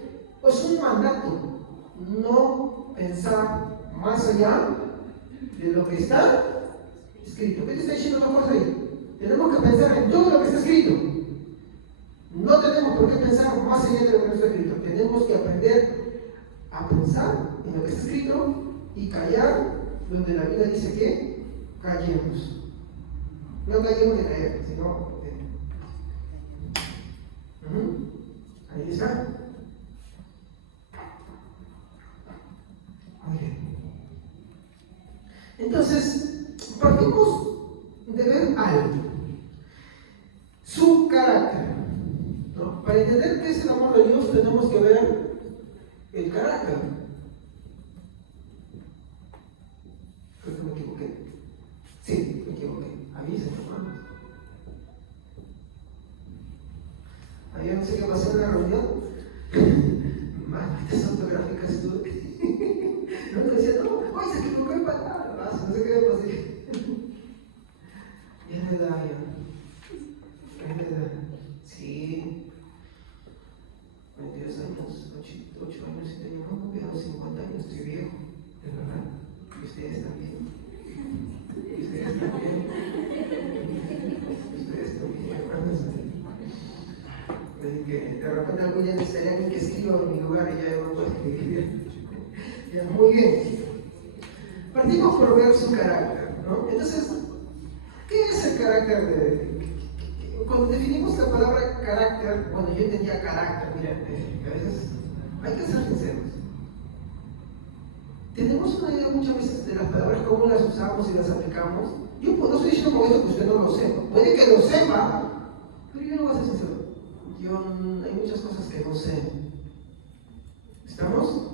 Es un mandato, no pensar más allá de lo que está escrito. ¿Qué te está diciendo la cosa ahí? Tenemos que pensar en todo lo que está escrito. No tenemos por qué pensar más allá de lo que no está escrito. Tenemos que aprender a pensar en lo que está escrito y callar donde la Biblia dice que callemos. No callemos de caer, sino ahí está. Muy bien. Entonces, partimos de ver algo. Su carácter. ¿No? Para entender qué es el amor de Dios, tenemos que ver el carácter. Creo que me equivoqué. Sí, me equivoqué. Avisen, hermanos. Ayer no sé qué pasó en la reunión. Malditas ortográficas tú. No me decía, no, oye, se equivocó en palabras, no sé qué me pasó. Ya es la edad, ya. Es la edad. Sí. 22 años, 8 años, 7 años, no, cuidado, 50 años, estoy viejo, de verdad. Y ustedes también. Y ustedes también. Ustedes también, hermanos. Así que de repente algún día necesitaría alguien que escriba en mi lugar y ya no puedo escribir. Ya, muy bien. Partimos por ver su carácter, ¿no? Entonces, ¿qué es el carácter de cuando definimos la palabra carácter? Bueno, yo entendía carácter, mira, a veces hay que ser sinceros. Tenemos una idea muchas veces de las palabras, cómo las usamos y las aplicamos. Yo no estoy diciendo con eso que usted no lo sepa. Puede que lo sepa, pero yo no voy a ser sincero. Hay muchas cosas que no sé. ¿Estamos?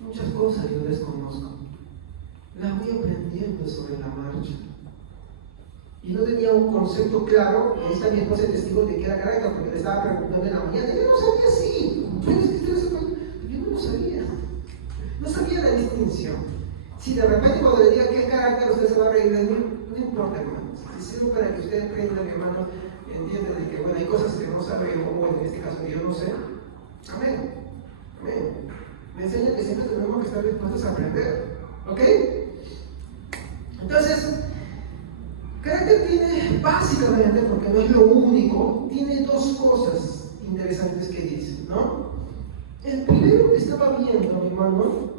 Muchas cosas yo desconozco. Las voy aprendiendo sobre la marcha. Y no tenía un concepto claro, y ahí está mi esposa de testigo de que era carácter, porque le estaba preguntando en la mañana, yo no sabía así, yo no lo sabía. No sabía la distinción. Si de repente cuando le diga qué carácter usted se va a reír de mí, no importa, hermanos. Si sirve para que usted aprenda, mi hermano, entienda de que, bueno, hay cosas que no sabe, o bueno, en este caso que yo no sé. Amén. Amén. Me enseña que siempre tenemos que estar dispuestos a aprender. ¿Ok? Entonces, carácter tiene, básicamente, porque no es lo único, tiene dos cosas interesantes que dice, ¿no? El primero que estaba viendo, mi hermano,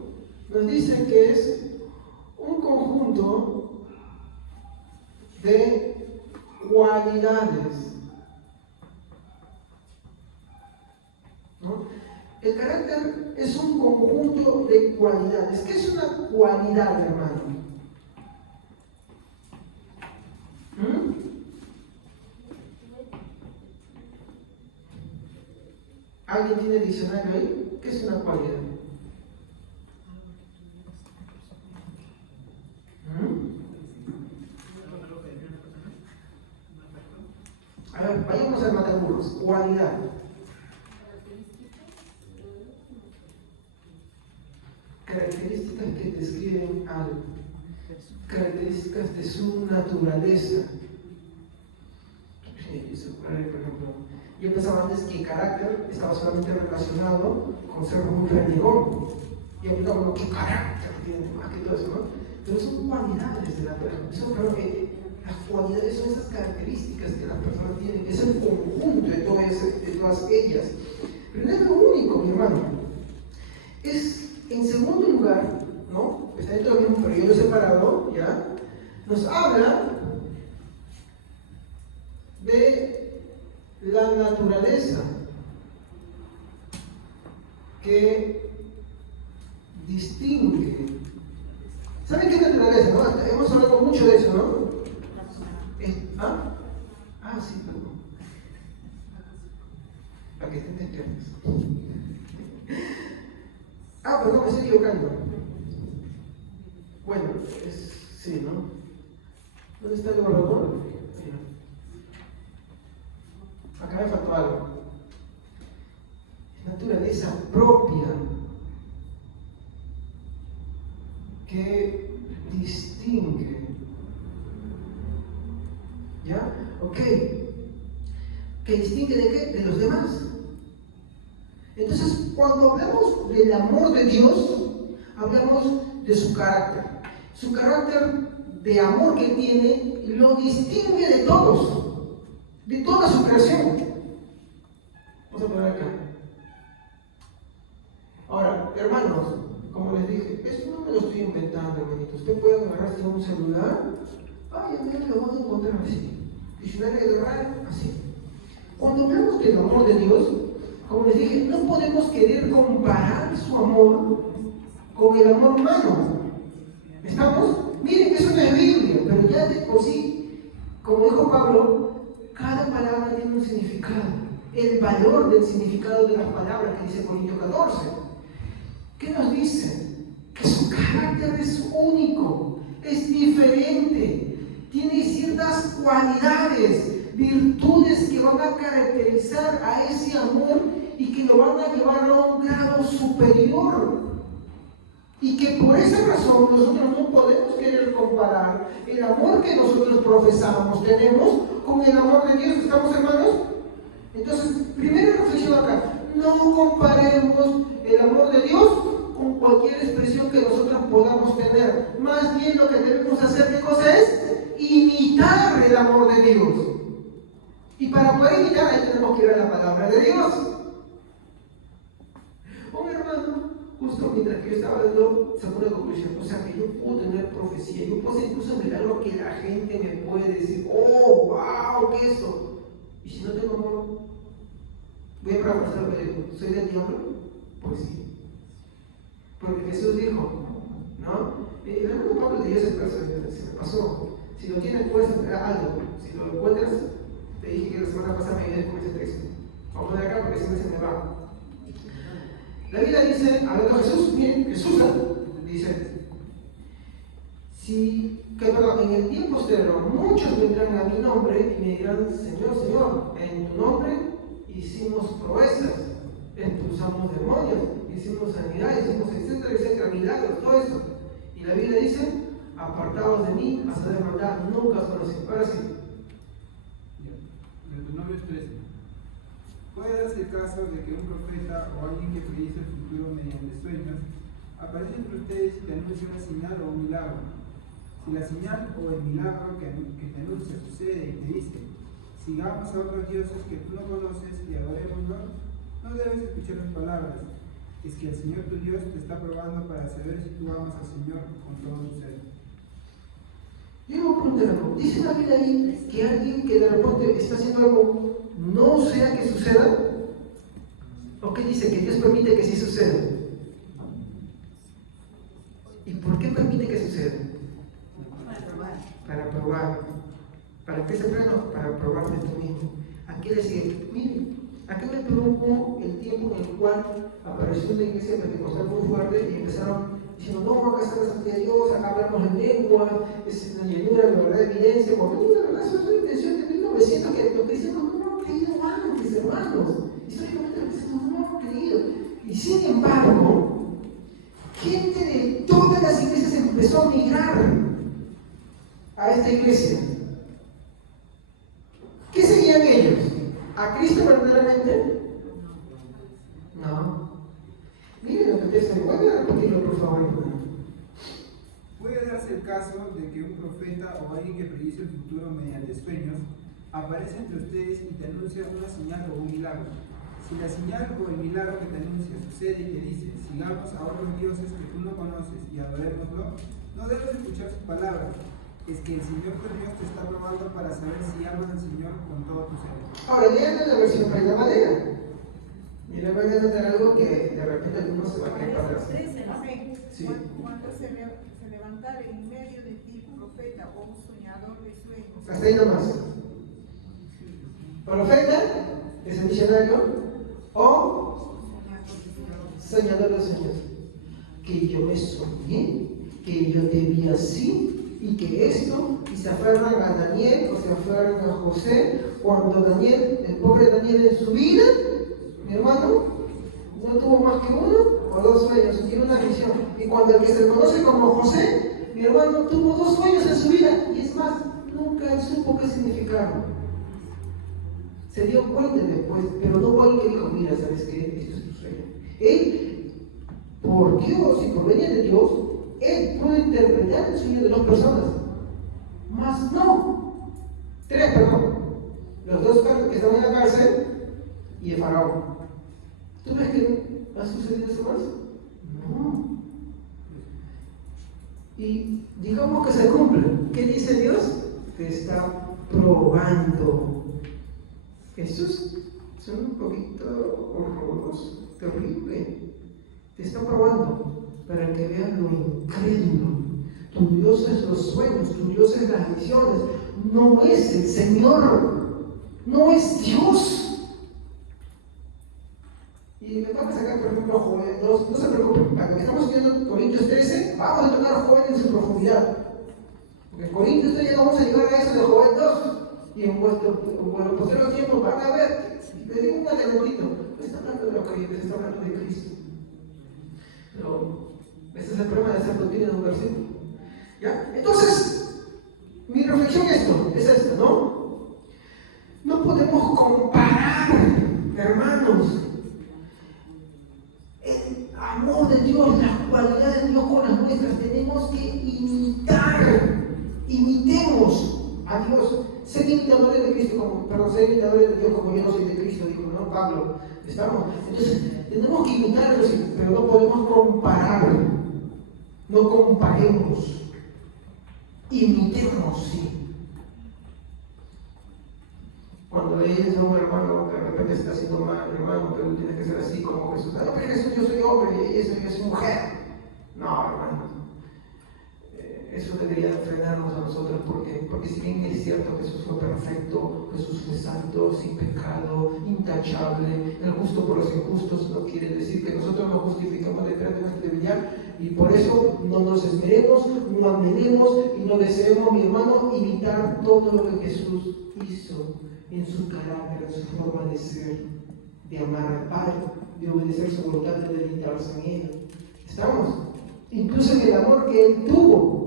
nos dice que es un conjunto de cualidades, ¿no? El carácter es un conjunto de cualidades. ¿Qué es una cualidad, hermano? ¿Alguien tiene diccionario ahí? ¿Qué es una cualidad? A ver, vayamos al mataburros. Cualidad. Características que describen algo. Características de su naturaleza. Por ejemplo, yo pensaba antes que carácter estaba solamente relacionado con ser muy renegón. Y ahorita, bueno, ¿qué carácter tiene? Más que todo eso, ¿no? Pero son cualidades de la persona. Las cualidades son esas características que las personas tienen. Es el conjunto de todas ellas. Pero no es lo único, mi hermano. Es, en segundo lugar, ¿no? Está dentro del mismo periodo separado, ¿ya? Nos habla de la naturaleza que distingue. ¿Saben qué es naturaleza, no? Hemos hablado mucho de eso, ¿no? Sí, perdón. Para que estén despiertos. Perdón, me estoy equivocando. Bueno, sí, ¿no? ¿Dónde está el borrador? Acá me faltó algo. Es naturaleza propia que distingue. ¿Ya? Ok. ¿Que distingue de qué? De los demás. Entonces, cuando hablamos del amor de Dios, hablamos de su carácter. Su carácter de amor que tiene lo distingue de todos, de toda su creación. Vamos a poner acá. Ahora, hermanos, como les dije, esto no me lo estoy inventando, hermanito. Usted puede agarrarse un celular. Ya lo van a encontrar así. Diccionario de guerra, así. Cuando hablamos del amor de Dios, como les dije, no podemos querer comparar su amor con el amor humano. ¿Estamos? Miren, eso no es Biblia, pero ya de por sí, como dijo Pablo, cada palabra tiene un significado. El valor del significado de las palabras que dice Corintios 14. ¿Qué nos dice? Que su carácter es único, es diferente. Tiene ciertas cualidades, virtudes que van a caracterizar a ese amor y que lo van a llevar a un grado superior. Y que por esa razón nosotros no podemos querer comparar el amor que nosotros profesamos, tenemos, con el amor de Dios. ¿Estamos, hermanos? Entonces, primera reflexión acá. No comparemos el amor de Dios con cualquier expresión que nosotros podamos tener. Más bien lo que debemos hacer, ¿qué cosa es? Imitar el amor de Dios. Y para poder imitar, ahí tenemos que ir a la palabra de Dios. Un hermano, justo mientras que yo estaba hablando, sacó una conclusión. O sea, que yo puedo tener profecía, yo puedo incluso mirar lo que la gente me puede decir. ¡Oh, wow! ¿Qué es esto? Y si no tengo amor, voy a parafrasear lo que digo. ¿Soy del diablo? Pues sí. Porque Jesús dijo, ¿no? El hermano Pablo de Dios se me pasó. Si lo tienes, puedes esperar algo. Si lo encuentras, te dije que la semana pasada me ayudé con ese texto. Vamos de acá porque siempre se me va. La Biblia dice, hablando de Jesús, miren, Jesús dice, en el día posterior muchos vendrán a mi nombre y me dirán, Señor, Señor, en tu nombre hicimos proezas, expulsamos demonios, hicimos sanidad, hicimos etcétera, etcétera, milagros, todo eso. Y la Biblia dice, apartados de mí, hacer maldad, nunca os conocí. Ahora sí. Deuteronomio 13. Puede darse el caso de que un profeta o alguien que predice el futuro mediante sueños aparece entre ustedes y te anuncia una señal o un milagro. Si la señal o el milagro que te anuncia sucede y te dice, sigamos a otros dioses que tú no conoces y adorémoslos, no debes escuchar las palabras. Es que el Señor tu Dios te está probando para saber si tú amas al Señor con todo tu ser. Yo me pregunto algo. ¿Dice la Biblia ahí que alguien que de repente está haciendo algo no sea que suceda? ¿O qué dice? Que Dios permite que sí suceda. ¿Y por qué permite que suceda? Para probar. Para probar. ¿Para qué se plano? Para probarte tú mismo. Aquí le sigue, miren, Aquí me produjo el tiempo en el cual apareció una iglesia pentecostal muy fuerte y empezaron diciendo, no, acá está la santidad de Dios, acá hablamos en lengua, es la llenura, la verdad, evidencia, porque la verdad eso es una invención de 1900 que los cristianos no han creído antes, hermanos. Históricamente los cristianos no han creído. Y sin embargo, gente de todas las iglesias empezó a migrar a esta iglesia. ¿Qué seguían ellos? ¿A Cristo verdaderamente? No. Miren lo que te dice. Voy a repetirlo, por favor. Puede darse el caso de que un profeta o alguien que predice el futuro mediante sueños aparece entre ustedes y te anuncia una señal o un milagro. Si la señal o el milagro que te anuncia sucede y te dice, sigamos a otros dioses que tú no conoces y adorémoslo, no debes escuchar sus palabras. Es que el Señor tu Dios te está probando para saber si amas al Señor con todo tu ser. Ahora, lean la versión Reina Valera. Y le voy a notar algo que de repente algunos se van a ir para atrás. Sí. Cuando se levantara en medio de ti un profeta o un soñador de sueños. Hasta ahí nomás. Profeta es el misionario o soñador de sueños. Que yo me soñé, que yo te vi así. Y que esto, y se aferran a Daniel o se aferran a José, cuando Daniel, el pobre Daniel en su vida, mi hermano, no tuvo más que uno o dos sueños, tiene una visión. Y cuando el que se conoce como José, mi hermano, tuvo 2 sueños en su vida, y es más, nunca él supo qué significaron. Se dio cuenta después, pero no hubo alguien que dijo, mira, ¿sabes qué? Esto es tu sueño. Él, por Dios y por venir de Dios, él puede interpretar el sueño de 2 personas, más no. 3, perdón. Los 2 que estaban en la cárcel y el faraón. ¿Tú ves que ha sucedido eso más? No. Y digamos que se cumple. ¿Qué dice Dios? Te está probando. Estos son un poquito horrorosos, terrible. Te está probando para que veas lo incrédulo. Tu Dios es los sueños, tu Dios es las visiones. No es el Señor, no es Dios. Y me van a sacar, por ejemplo, Joel 2. No se preocupen, para que estamos estudiando Corintios 13, vamos a tocar Joel en su profundidad. Porque en Corintios 13 ya no vamos a llegar a eso de Joel 2. Y en vuestro posterior tiempo van a ver, les digo un adelantito, no está hablando de los creyentes, está hablando de Cristo. Pero ese es el problema de hacer doctrina de un versículo. ¿Ya? Entonces, mi reflexión es esta, ¿no? No podemos comparar, hermanos, el amor de Dios, las cualidades de Dios con las nuestras. Tenemos que imitemos a Dios. Ser imitadores de Cristo, ser imitadores de Dios como yo no soy de Cristo, dijo, ¿no? Pablo. ¿Estamos? Entonces, tenemos que imitarlos, pero no podemos comparar. No comparemos. Imitemos, sí. Cuando lees a un hermano que de repente está haciendo mal, hermano, pero tienes que ser así como Jesús. No, pero Jesús, yo soy hombre y eso yo soy mujer. No, hermano. Eso debería frenarnos a nosotros porque si bien es cierto Jesús fue perfecto, Jesús fue santo, sin pecado, intachable, el justo por los injustos, no quiere decir que nosotros nos justificamos detrás de nuestra debilidad y por eso no nos esmeremos, no anhelemos y no deseemos, mi hermano, imitar todo lo que Jesús hizo en su carácter, en su forma de ser, de amar al Padre, de obedecer su voluntad, de deleitarse en Él. ¿Estamos? Incluso en el amor que Él tuvo.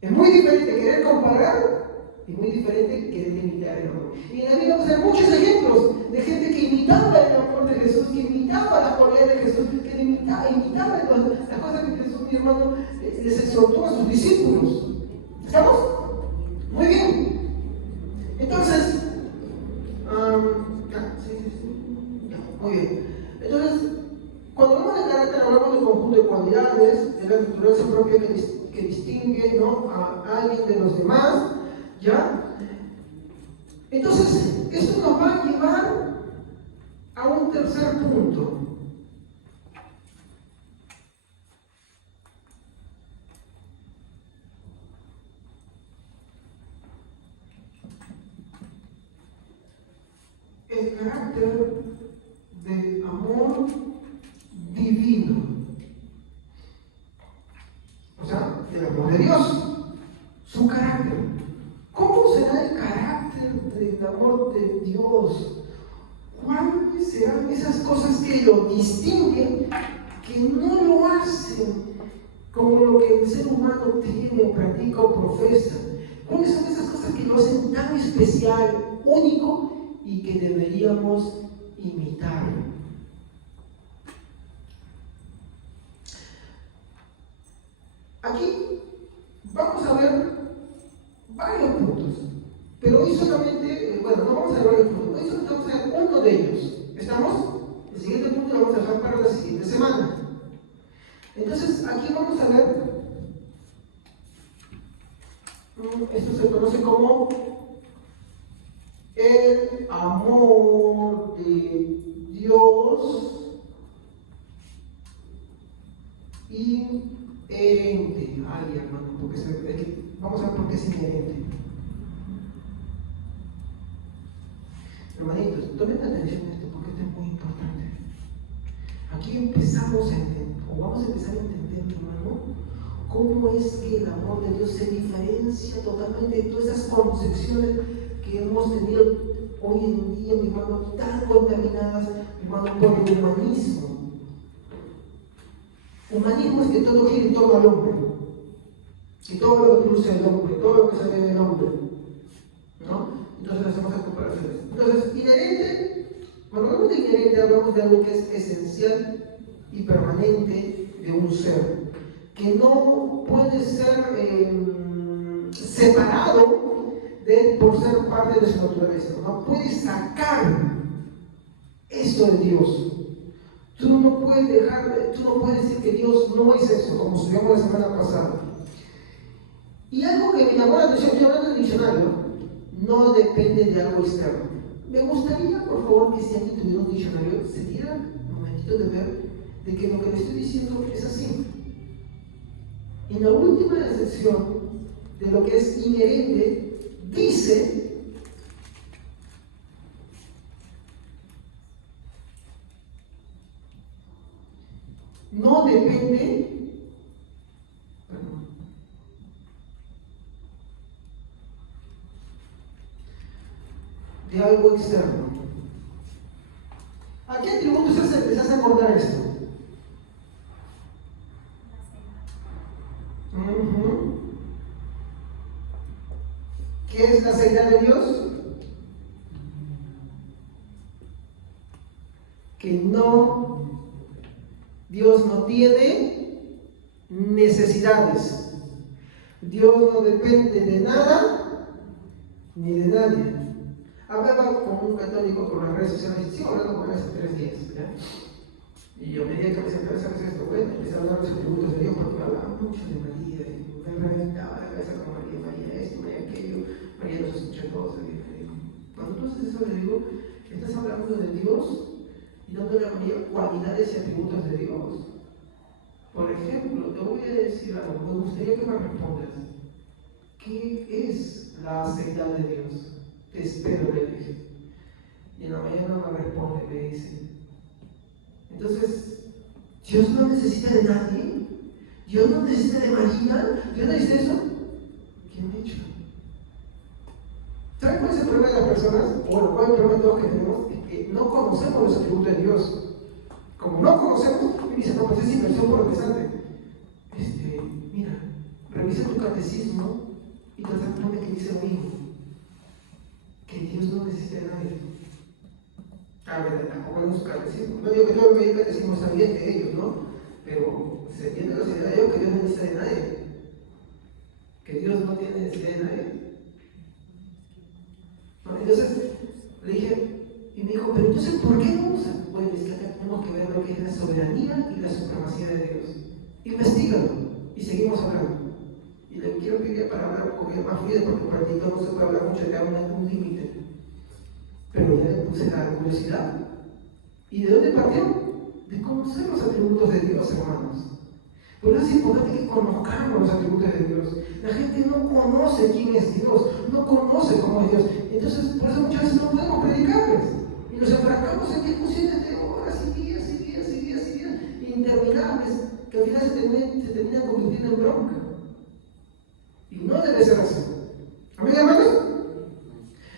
Es muy diferente querer comparar y muy diferente querer imitar el amor. Y en la Biblia vamos a ver muchos ejemplos de gente que imitaba el amor de Jesús, que imitaba las cualidades de Jesús, que imitaba las cosas que Jesús, mi hermano, les exhortó a sus discípulos. ¿Estamos? Muy bien. Entonces, muy bien. Entonces, cuando hablamos de carácter, hablamos del conjunto de cualidades, de la naturaleza propia que distingue, ¿no?, a alguien de los demás, ¿ya? Entonces, esto nos va a llevar a un tercer punto. El carácter divino. O sea, el amor de Dios, su carácter. ¿Cómo será el carácter del amor de Dios? ¿Cuáles serán esas cosas que lo distinguen, que no lo hacen como lo que el ser humano tiene, practica o profesa? ¿Cuáles son esas cosas que lo hacen tan especial, único y que deberíamos imitar? Aquí vamos a ver varios puntos, pero hoy solamente, bueno, no vamos a ver varios puntos, hoy solamente vamos a ver uno de ellos. ¿Estamos? El siguiente punto lo vamos a dejar para la siguiente semana. Entonces, aquí vamos a ver, esto se conoce como el amor de Dios inherente. Ay, hermano, porque vamos a ver por qué es inherente. Hermanitos, tomen atención a esto porque esto es muy importante. Aquí empezamos a entender, o vamos a empezar a entender, hermano, cómo es que el amor de Dios se diferencia totalmente de todas esas concepciones que hemos tenido hoy en día, mi hermano, tan contaminadas, mi hermano, por el humanismo. Humanismo es que todo gira en torno al hombre, y todo lo que produce el hombre, todo lo que sale del hombre, ¿no? Entonces hacemos las comparaciones. Entonces, inherente, cuando hablamos de inherente, hablamos de algo que es esencial y permanente de un ser, que no puede ser separado por ser parte de su naturaleza. No puede sacar esto de Dios. Tú no puedes decir que Dios no es eso, como estudiamos la semana pasada. Y algo que me llamó la atención, estoy hablando del diccionario, no depende de algo externo. Me gustaría, por favor, que si alguien tuviera un diccionario, se diera un momentito de ver de que lo que le estoy diciendo es así. En la última sección de lo que es inherente, dice no depende, de algo externo. ¿A qué atributos les hace acordar esto? ¿Qué es la seidad de Dios? Que Dios no tiene necesidades. Dios no depende de nada ni de nadie. Hablaba con un católico por las redes sociales, sigo hablando con él hace 3 días, ¿ya? Y yo me dije que me sentaba a hacer esto, bueno, empecé a hablar de los atributos de Dios porque me hablaba mucho de María, y me reventaba la cabeza con María esto, María aquello, María nos escucha todos. Cuando tú haces eso, le digo, estás hablando de Dios y dándole a María cualidades y atributos de Dios. Por ejemplo, te voy a decir algo, me gustaría que me respondas. ¿Qué es la seidad de Dios? Te espero, le dije. Y en la mañana me responde, me dice. Entonces, ¿Dios no necesita de nadie? ¿Dios no necesita de María? ¿Dios no necesita eso? ¿Quién ha dicho? ¿Saben cuál es el problema de las personas? Bueno, ¿cuál es el problema de todos que tenemos? Es que no conocemos los atributos de Dios. Como no conocemos, me dicen, no, pues es inversión protestante. Mira, revisa tu catecismo y te das cuenta que dice lo mismo. Que Dios no necesita de nadie. A ver, tampoco es su catecismo. No digo que todo lo que hay catecismo está bien de ellos, ¿no? Pero se entiende la sociedad de ellos que Dios no necesita de nadie. Que Dios no tiene necesidad de nadie. ¿No? Entonces, le dije, y me dijo, pero entonces, ¿por qué no? Bueno, es que acá tenemos que ver lo que es la soberanía y la supremacía de Dios. Investígalo y seguimos hablando. Y le quiero pedir para hablar un poquito más fluido porque para ti no se puede hablar mucho, te da un límite. Pero ya le puse la curiosidad. ¿Y de dónde partió? De conocer los atributos de Dios, hermanos. Por eso es importante que conozcamos los atributos de Dios. La gente no conoce quién es Dios, no conoce cómo es Dios. Entonces, por eso muchas veces no podemos predicarles. Y nos enfrascamos en discusiones de horas y días y días y días y días. Y interminables que al final se terminan convirtiendo en bronca. Y no debe ser así. ¿Amén, hermanos?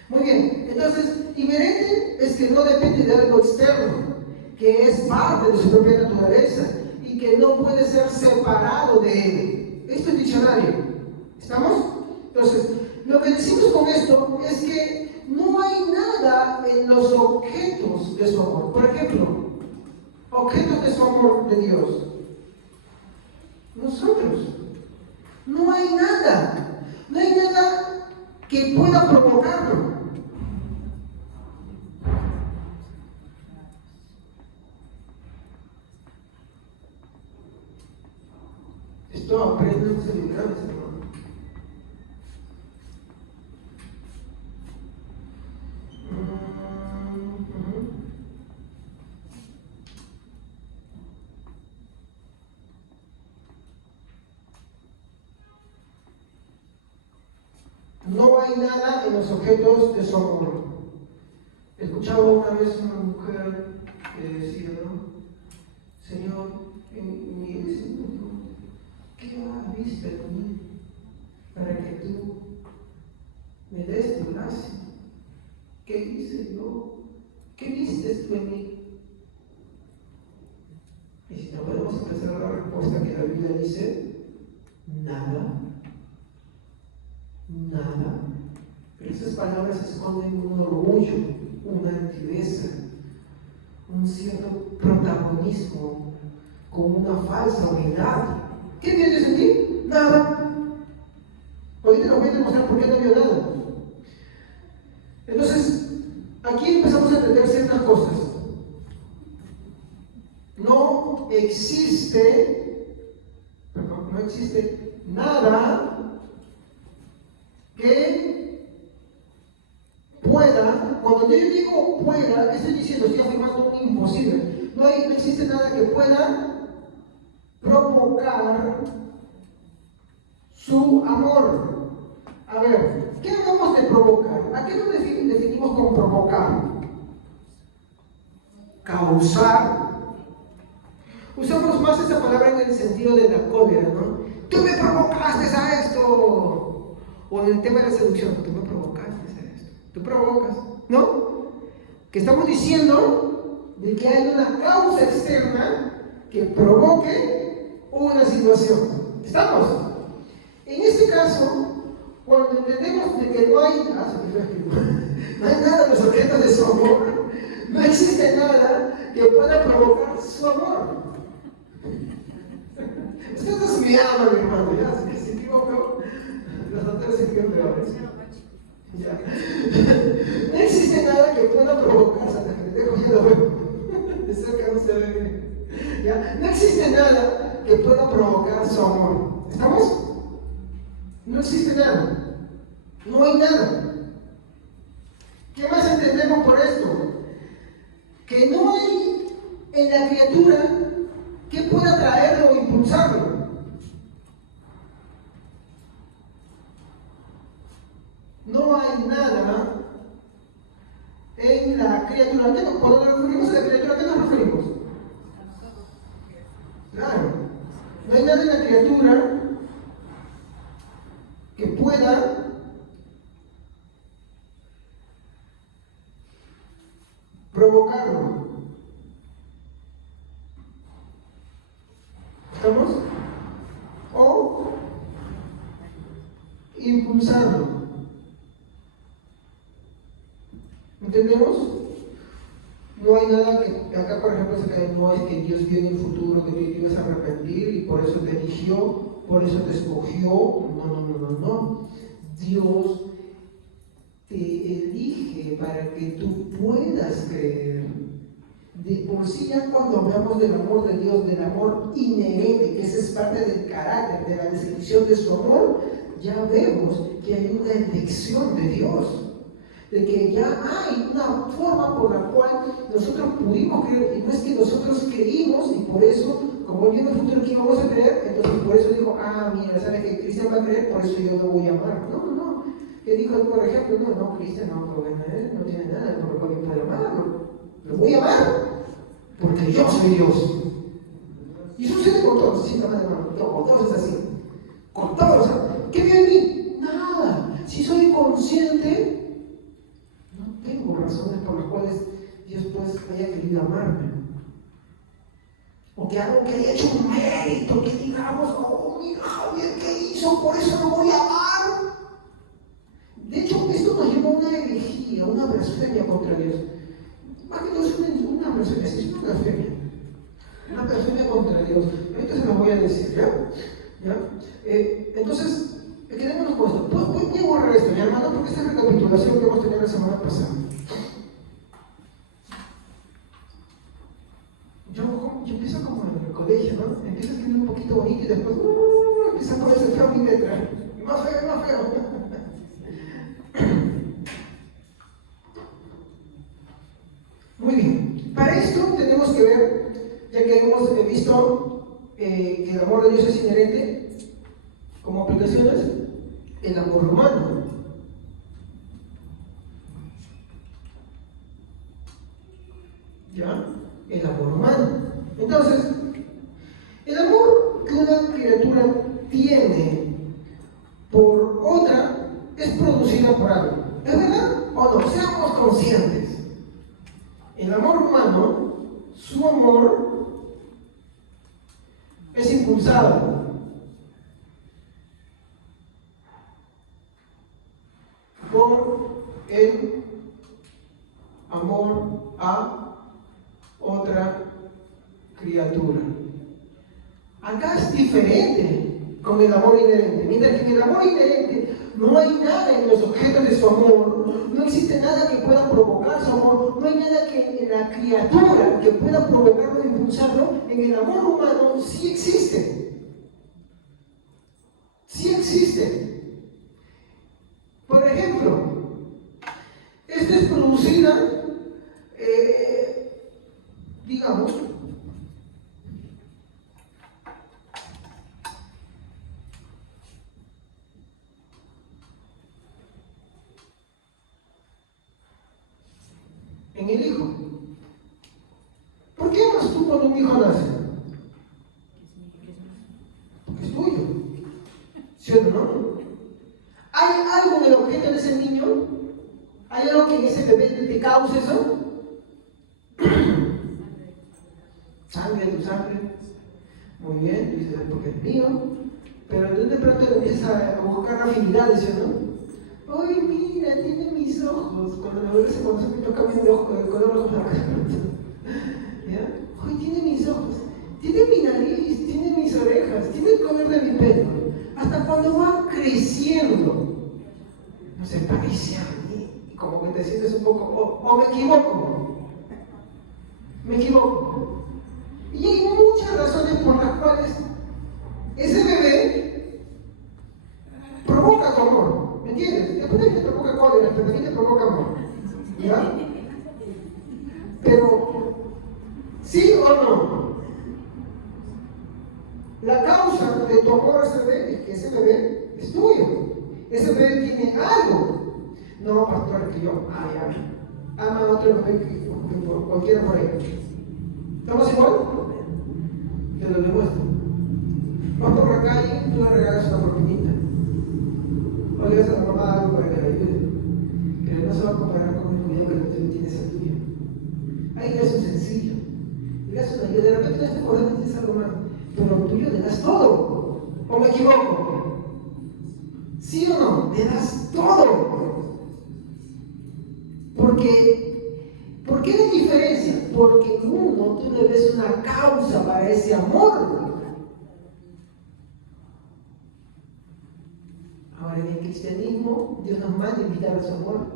Muy bien, entonces, inherente es que no depende de algo externo, que es parte de su propia naturaleza y que no puede ser separado de él. Esto es diccionario. ¿Estamos? Entonces, lo que decimos con esto es que no hay nada en los objetos de su amor. Por ejemplo, objetos de su amor de Dios. Nosotros. No hay nada. No hay nada que pueda provocarlo. Esto aprende en seminarios, hermano. No hay nada en los objetos de su amor. Escuchaba una vez una mujer que decía, ¿no? Señor, en mi iglesia, ¿qué has visto en mí para que tú me des tu gracia? ¿Qué hice yo? ¿Qué viste tú en mí? Y si no podemos empezar la respuesta que la Biblia dice, nada. Nada. Pero esas palabras esconden un orgullo, una altiveza, un cierto protagonismo, con una falsa humildad. ¿Qué tienes en ti? Nada. Ahorita nos voy a demostrar por qué no vio nada. Entonces, aquí empezamos a entender ciertas cosas. No existe nada que pueda, cuando yo digo pueda, ¿qué estoy diciendo? Estoy afirmando un imposible. No existe nada que pueda provocar su amor. A ver, ¿qué hablamos de provocar? ¿A qué nos definimos con provocar? Causar. Usamos más esa palabra en el sentido de la cólera, ¿no? Tú me provocaste a esto. O en el tema de la seducción, tú me provocaste a esto. Tú provocas, ¿no? Que estamos diciendo de que hay una causa externa que provoque una situación. ¿Estamos? En este caso, cuando entendemos de que no hay nada en los objetos de su amor, no existe nada que pueda provocar su amor. Usted no se me ama, mi hermano, ya, si se equivocó, los autores se escriben peores. Ya. No existe nada que pueda provocar, Santa Cruz, ya lo veo. De cerca no se ve bien. ¿Ya? No existe nada que pueda provocar su amor. ¿Estamos? No existe nada. No hay nada. ¿Qué más entendemos por esto? Que no hay en la criatura que pueda atraerlo o impulsarlo. No hay nada en la criatura. Cuando nos referimos a la criatura, ¿a qué nos referimos? Claro. No hay nada en la criatura que pueda provocarlo. ¿Estamos? O impulsarlo. ¿Entendemos? No hay nada que acá, por ejemplo, se cae, no es que Dios vio en el futuro que te ibas a arrepentir y por eso te eligió, por eso te escogió. No. Dios te elige para que tú puedas creer. De por sí, ya cuando hablamos del amor de Dios, del amor inherente, que esa es parte del carácter, de la descripción de su amor, ya vemos que hay una elección de Dios, de que ya hay una forma por la cual nosotros pudimos creer, y no es que nosotros creímos y por eso, como él vio en el futuro que íbamos a creer, entonces por eso dijo, mira, ¿sabes que Cristian va a creer? Por eso yo lo voy a amar. No. ¿Qué dijo él, por ejemplo? No, Cristian no tiene nada por lo cual yo puedo amarlo. Lo voy a amar porque yo soy Dios. Y sucede con todos, sí, con todos es así. Con todos, ¿qué veo en mí? Nada. Si soy consciente, no tengo razones por las cuales Dios pues haya querido amarme. O que algo que haya hecho un mérito, que digamos, oh, mira Javier, ¿qué hizo? Por eso lo voy a amar. De hecho, esto nos lleva a una herejía, una blasfemia contra Dios. Más que no es una blasfemia, sí es una blasfemia. Una blasfemia contra Dios. Ahorita se los voy a decir, ¿ya? Entonces, quedémonos con esto. Voy a borrar esto, mi hermano, porque esta es la recapitulación que hemos tenido la semana pasada. Yo empiezo como en el colegio, ¿no? Empiezo a escribir un poquito bonito y después empieza a ponerse feo mi letra. Más feo, más feo. Muy bien. Para esto tenemos que ver, ya que hemos visto que el amor de Dios es inherente, como aplicaciones, el amor humano. ¿Ya? El amor humano. Entonces, el amor que una criatura tiene por otra es producido por algo. ¿Es verdad o no? Seamos conscientes. El amor humano, su amor, es impulsado por el amor a otra criatura. Acá es diferente con el amor inherente. Mientras que en el amor inherente no hay nada en los objetos de su amor, no existe nada que pueda provocar su amor, no hay nada que en la criatura que pueda provocarlo e impulsarlo. En el amor humano sí existe. Sí existe. Por ejemplo, esta es producida, digamos, en el hijo. ¿Por qué amas tú cuando un hijo nace? Porque es tuyo. ¿Sí o no? ¿Hay algo en el objeto de ese niño? ¿Hay algo que en ese bebé te cause eso? Sangre, tu sangre. Muy bien, tú dices, porque es mío. Pero entonces de pronto empieza a buscar afinidades, ¿sí o no? ¡Ay, mira, tiene mis ojos! Cuando la bebé se conoce, me toca mi ojo, el color de ojos. ¿Ya? ¡Ay, tiene mis ojos! Tiene mi nariz, tiene mis orejas, tiene el color de mi pelo. Hasta cuando va creciendo, no se parece a mí. Y como que te sientes un poco, o me equivoco. Me equivoco. Y hay muchas razones por las cuales ese bebé provoca tu amor. ¿Me entiendes? Después también te provoca cólera, pero también te provoca amor. ¿Ya? Pero, ¿sí o no? La causa de tu amor a ese bebé es que ese bebé es tuyo. Ese bebé tiene algo. No, pastor, que yo, ama a otro bebé que cualquiera por ahí. ¿Estamos igual? Te lo demuestro. Vas por la calle, tú le regalas una propinita. O le das a la mamá algo para que la ayude. Pero no se va a comparar con el cuidado que tú tienes al tuyo. Ahí le das un sencillo. Le das una ayuda. De repente no estás acordando que tienes algo más. Pero al tuyo le das todo. ¿O me equivoco? ¿Sí o no? Le das todo. ¿Por qué la diferencia? Porque en uno tú le ves una causa para ese amor. Ahora, en el cristianismo, Dios nos manda a invitar a su amor,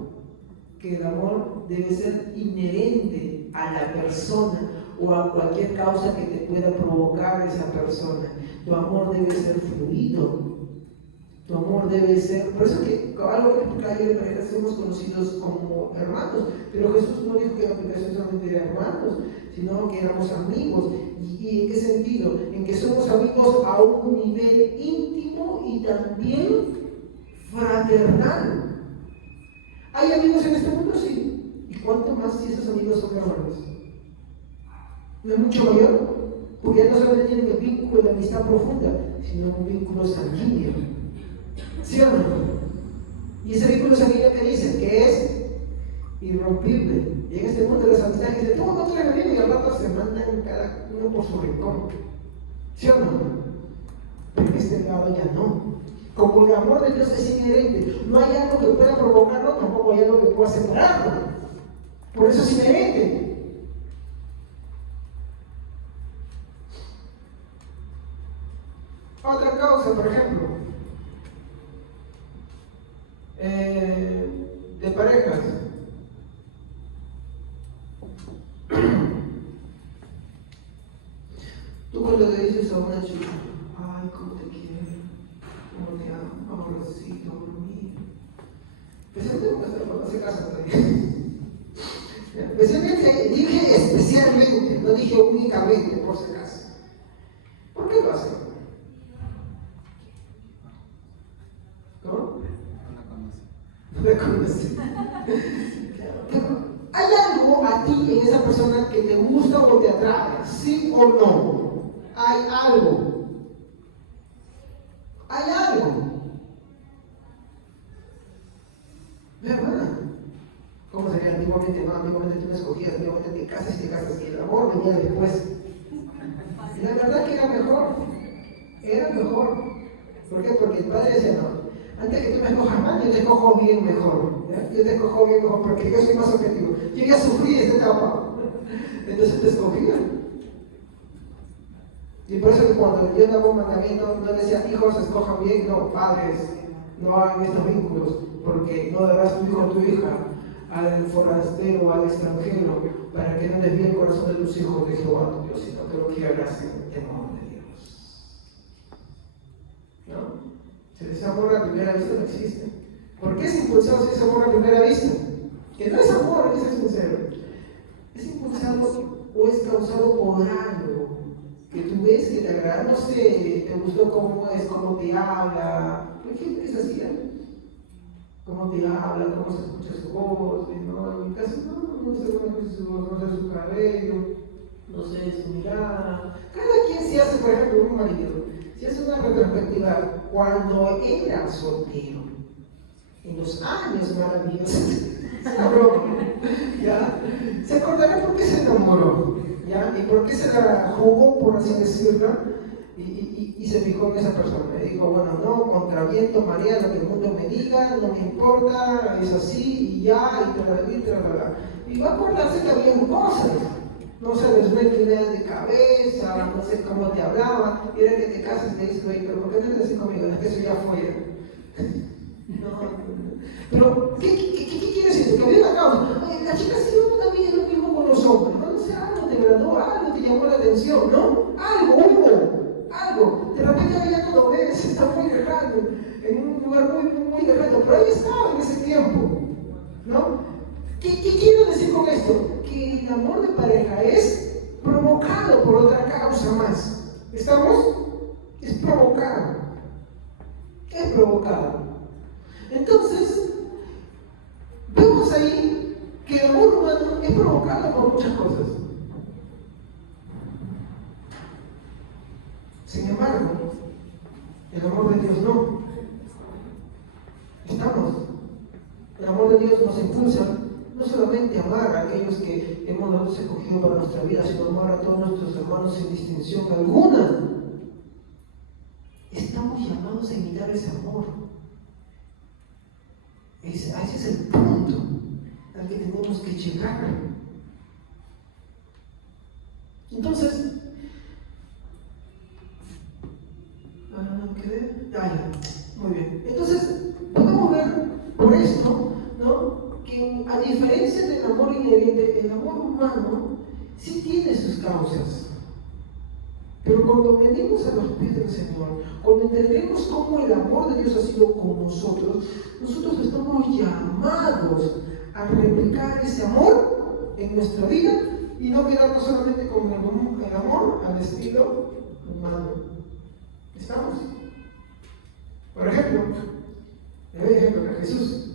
que el amor debe ser inherente a la persona o a cualquier causa que te pueda provocar esa persona. Tu amor debe ser fluido. Tu amor debe ser, por eso que algo que en calle de manera somos conocidos como hermanos, pero Jesús no dijo que la aplicación solamente era hermanos, sino que éramos amigos. ¿Y en qué sentido? En que somos amigos a un nivel íntimo y también fraternal. ¿Hay amigos en este mundo? Sí. ¿Y cuánto más si esos amigos son hermanos? ¿No es mucho mayor? Porque ya no solamente tienen el vínculo de amistad profunda, sino un vínculo sanguíneo. ¿Sí o no? Y ese vínculo sanguíneo que dice que es irrompible. Y en este mundo de las amistades dicen, tú no traes bien, y al rato se mandan cada uno por su rincón. ¿Sí o no? Pero en este lado ya no. Como el amor de Dios es inherente, no hay algo que pueda provocarlo, tampoco hay algo que pueda separarlo. Por eso es inherente. Otra causa, por ejemplo, de parejas. Tú cuando le dices a una chica, ay, cómo te quiero, cómo te amo, amorcito, amor mío. Especialmente cuando se casan también. Especialmente, dije especialmente, no dije únicamente, por si acaso. ¿Por qué lo hacen? ¿No? No me conoce. Pero ¿hay algo a ti en esa persona que te gusta o te atrae? ¿Sí o no? Hay algo. Hay algo. ¿Verdad? ¿Cómo sería antiguamente? No, antiguamente tú no escogías, antiguamente te casas y el amor venía después. Y la verdad que era mejor. Era mejor. ¿Por qué? Porque el padre decía, no, antes que tú me escojas mal, yo te escojo bien mejor. ¿Ya? Yo te escojo bien mejor porque yo soy más objetivo. Yo ya sufrí esta etapa. Entonces te escogía. Y por eso que cuando yo daba un mandamiento, no decía, hijos, escojan bien, no, padres, no hagan estos vínculos, porque no darás tu hijo o tu hija al forastero o al extranjero, para que no desvíe el corazón de tus hijos de Jehová tu Dios, sino que lo que hagas en temor de Dios. ¿No? Si ese amor a primera vista no existe. ¿Por qué es impulsado si es amor a primera vista? Que no es amor, hay que ser sincero. Es impulsado o es causado por algo que tú ves que te agrada, no sé, te gustó cómo es, cómo te habla. Hay gente que es así, ¿eh? Cómo te habla, cómo se escucha su voz, ¿no? En mi caso, no sé cómo es su voz, no sé su cabello, no sé su mirada. Cada quien se hace, por ejemplo, un marido, si hace una retrospectiva cuando era soltero, en los años maravillosos, se enamoró, ¿ya? Se acordará por qué se enamoró, ¿ya? Y por qué se la jugó, por así decirlo, y se fijó en esa persona. Y dijo, bueno, no, contra viento, marea, lo que el mundo me diga, no me importa, es así, y ya, y tra. Y va a acordarse que había cosas. No se les ve ideas de cabeza, no sé cómo te hablaba, y era que te casas y te dices, oye, pero ¿por qué no eres así conmigo? Es que eso ya fue. Pero, ¿qué quiere decir? Que había una causa. La chica sí también es lo mismo con los hombres. No sé, algo te agradó, algo te llamó la atención, ¿no? Algo hubo, algo. De repente ya no lo ves, está muy lejano, en un lugar muy lejano, pero ahí estaba en ese tiempo, ¿no? ¿Qué quiero decir con esto? Que el amor de pareja es provocado por otra causa más. ¿Estamos? Es provocado. Es provocado. Entonces, vemos ahí que el amor humano es provocado por muchas cosas. Sin embargo, el amor de Dios no. Estamos. El amor de Dios nos impulsa no solamente a amar a aquellos que hemos nosotros escogido para nuestra vida, sino amar a todos nuestros hermanos sin distinción alguna. Estamos llamados a imitar ese amor. Ese es el punto al que tenemos que llegar. Entonces, muy bien. Entonces, podemos ver por esto, ¿no? Que a diferencia del amor inherente, el amor humano sí tiene sus causas. Pero cuando venimos a los pies del Señor, cuando entendemos cómo el amor de Dios ha sido con nosotros estamos llamados a replicar ese amor en nuestra vida y no quedarnos solamente con el amor al estilo humano. ¿Estamos? Por ejemplo, le doy ejemplo a Jesús.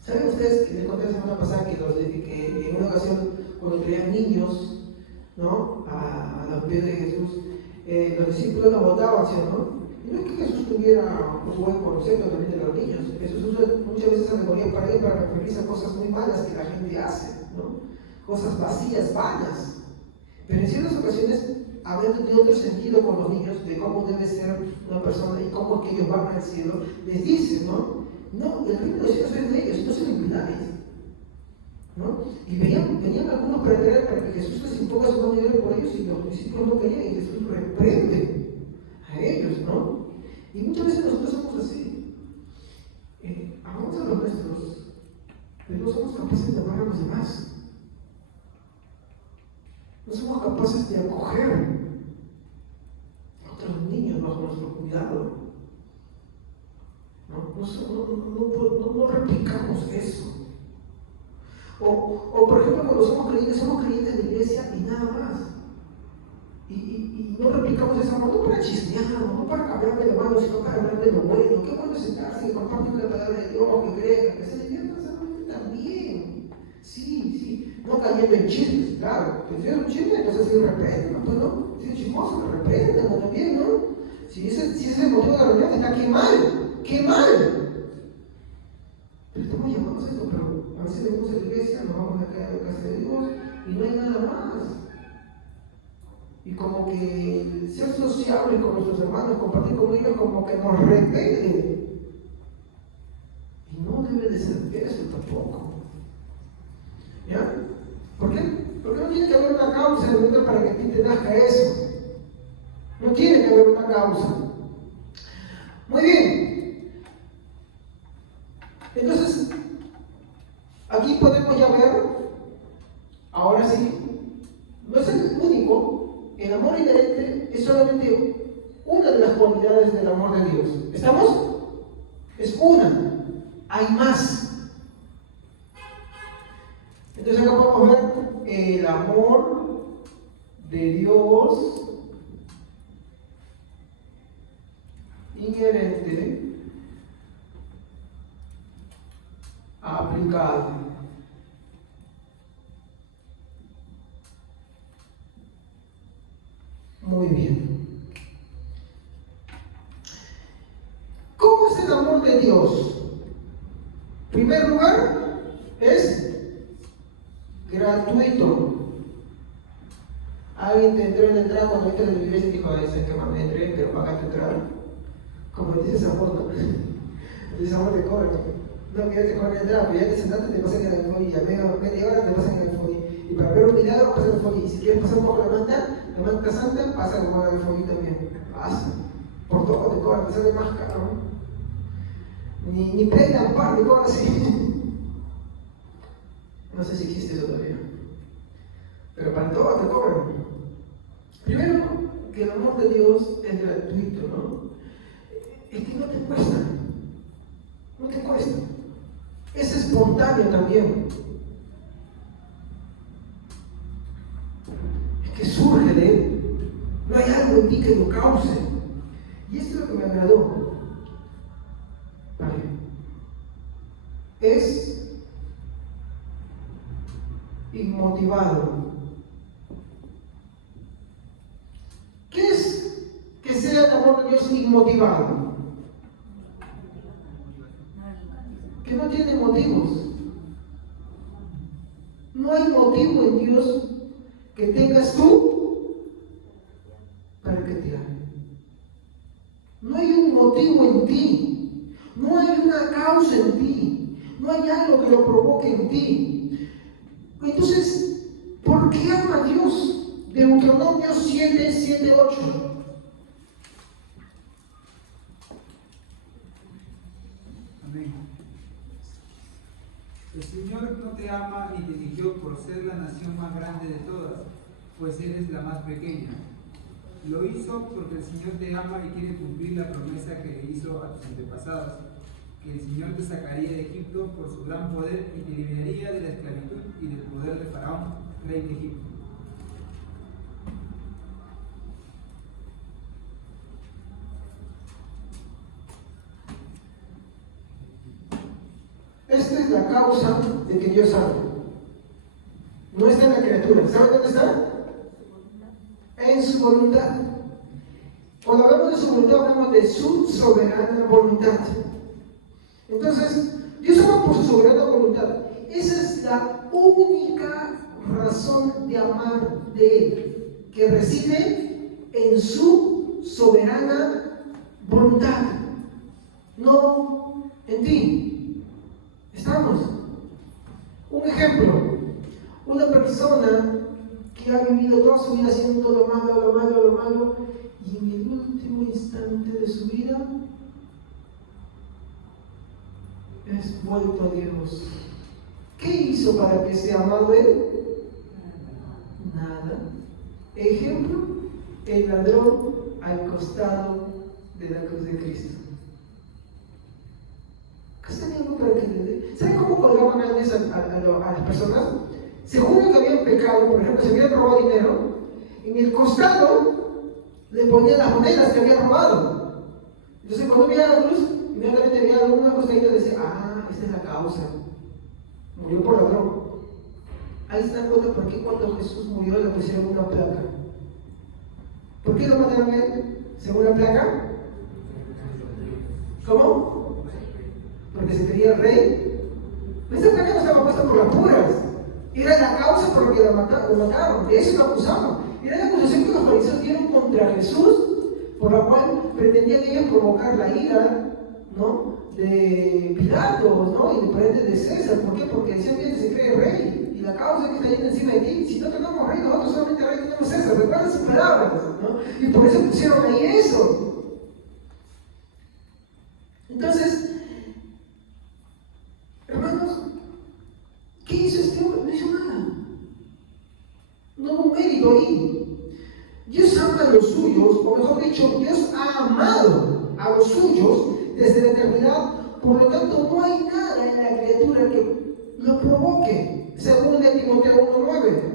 ¿Saben ustedes que les conté la semana pasada que en una ocasión, cuando traían niños, ¿no? A los pies de Jesús. Los discípulos lo botaban, ¿sí, no? Y no es que Jesús tuviera un buen concepto también de los niños. Jesús usa muchas veces alegoría para él para referirse a cosas muy malas que la gente hace, ¿no? Cosas vacías, vanas. Pero en ciertas ocasiones, hablando de otro sentido con los niños, de cómo debe ser una persona y cómo es que ellos van al cielo, les dice, ¿no? No, el reino de los cielos es de ellos, y no se lo impidáis, ¿no? Y venían algunos para que Jesús les imponga su mano por ellos y los discípulos no querían, y Jesús reprende a ellos, ¿no? Y muchas veces nosotros somos así. Amamos a los nuestros, pero no somos capaces de amar a los demás. No somos capaces de acoger a otros niños bajo nuestro cuidado. No replicamos eso. O por ejemplo, cuando somos creyentes de la iglesia y nada más. Y no replicamos ese amor, no para chismear, no para cambiar de lo malo, sino para hablar de lo bueno. Qué bueno sentarse y compartir la palabra de Dios, que crean, que se diviertan solamente también. Sí, no cayendo en chismes, claro. Si es un chisme, entonces sí reprende, ¿no? Pues no, si es chismoso, lo reprende, ¿no? También, ¿no? Si ese es el motivo de la reunión, está qué mal. Pero estamos llamados a eso, pero a veces venimos a la iglesia, nos vamos a la casa de Dios y no hay nada más. Y como que ser sociables con nuestros hermanos, compartir con ellos, como que nos repele. Y no debe de ser eso tampoco. ¿Ya? ¿Por qué? Porque no tiene que haber una causa en el mundo para que a ti te nazca eso. No tiene que haber una causa. Muy bien. Entonces, aquí podemos ya ver, ahora sí, no es el único. El amor inherente es solamente una de las cualidades del amor de Dios. ¿Estamos? Es una. Hay más. Entonces acá podemos ver el amor de Dios inherente aplicado. Muy bien. ¿Cómo es el amor de Dios? En primer lugar, es gratuito. Alguien te entró en la entrada cuando viste la iglesia y dijo, ese que más me entré, pero paga tu entrada. Como dice ese amor, ¿no? Ese amor te cobra. No, que ya te cobran la entrada, pero ya te sentaste, te pasan en el folio, y a media hora te pasan en el folio. Y para ver un milagro, pasa en el folio. Y si quieres pasar un poco la manta santa, pasa como en el folio también. Pasa. Por todo te cobran, te sale más caro. Ni prenda, par, te cobran así. No sé si existe eso todavía. Pero para todo te cobran. Primero, que el amor de Dios es gratuito, ¿no? Es que no te cuesta. No te cuesta. Es espontáneo también. Es que surge de él. No hay algo en ti que lo cause. Y esto es lo que me agradó. Vale. Es inmotivado. ¿Qué es que sea el amor de Dios inmotivado? Que no tiene motivos. No hay motivo en Dios que tengas tú para que te ame. No hay un motivo en ti. No hay una causa en ti. No hay algo que lo provoque en ti. Entonces, ¿por qué ama a Dios? Deuteronomio 7:8. Amén. El Señor no te ama ni te eligió por ser la nación más grande de todas, pues eres la más pequeña. Lo hizo porque el Señor te ama y quiere cumplir la promesa que le hizo a tus antepasados, que el Señor te sacaría de Egipto por su gran poder y te liberaría de la esclavitud y del poder de Faraón, rey de Egipto. Esta es la causa de que Dios ama. No está en la criatura. ¿Saben dónde está? su voluntad. Cuando hablamos de su voluntad, hablamos de su soberana voluntad. Entonces, Dios ama por su soberana voluntad. Esa es la única razón de amar de Él, que reside en su soberana voluntad, no en ti. ¿Estamos? Un ejemplo, una persona que ha vivido toda su vida haciendo lo malo, y en el último instante de su vida es vuelto a Dios. ¿Qué hizo para que sea amado Él? Nada. Ejemplo, el ladrón al costado de la cruz de Cristo. ¿Qué está algo para que le dé? ¿Saben cómo colgaban antes a las personas? Según que habían pecado, por ejemplo, si habían robado dinero, en el costado le ponían las monedas que habían robado. Entonces, cuando veía la cruz, inmediatamente veía alguna costadita y decía: ah, esta es la causa. Murió por ladrón. Ahí se dan cuenta por qué cuando Jesús murió le pusieron una placa. ¿Por qué lo mandaron a él según la placa? ¿Cómo? Porque se creía rey. Esa placa no estaba puesta por las puras. Era la causa por la que lo mataron. De eso lo acusaban. Era la acusación que los fariseos dieron contra Jesús, por la cual pretendían ellos provocar la ira, ¿no?, de Pilatos, ¿no?, y por ende de César. ¿Por qué? Porque decían: bien, se cree rey, y la causa que está yendo encima de ti. Si no tenemos rey, nosotros solamente rey tenemos César. Recuerden sus palabras, ¿no? Y por eso pusieron ahí eso. Entonces, hermanos, ¿qué hizo este hombre? No hizo nada. No hubo mérito ahí. Dios ama a los suyos, o mejor dicho, Dios ha amado a los suyos desde la eternidad. Por lo tanto, no hay nada en la criatura que lo provoque, según de Timoteo 1:9.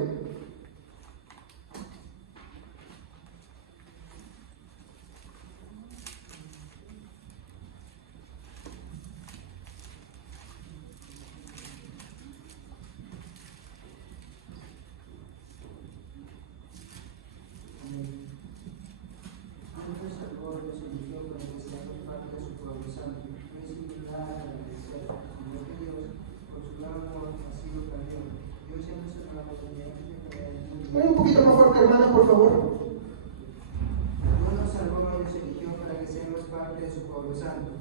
Un poquito más fuerte, hermana, por favor. No nos salvó y nos eligió para que seamos parte de su pueblo santo.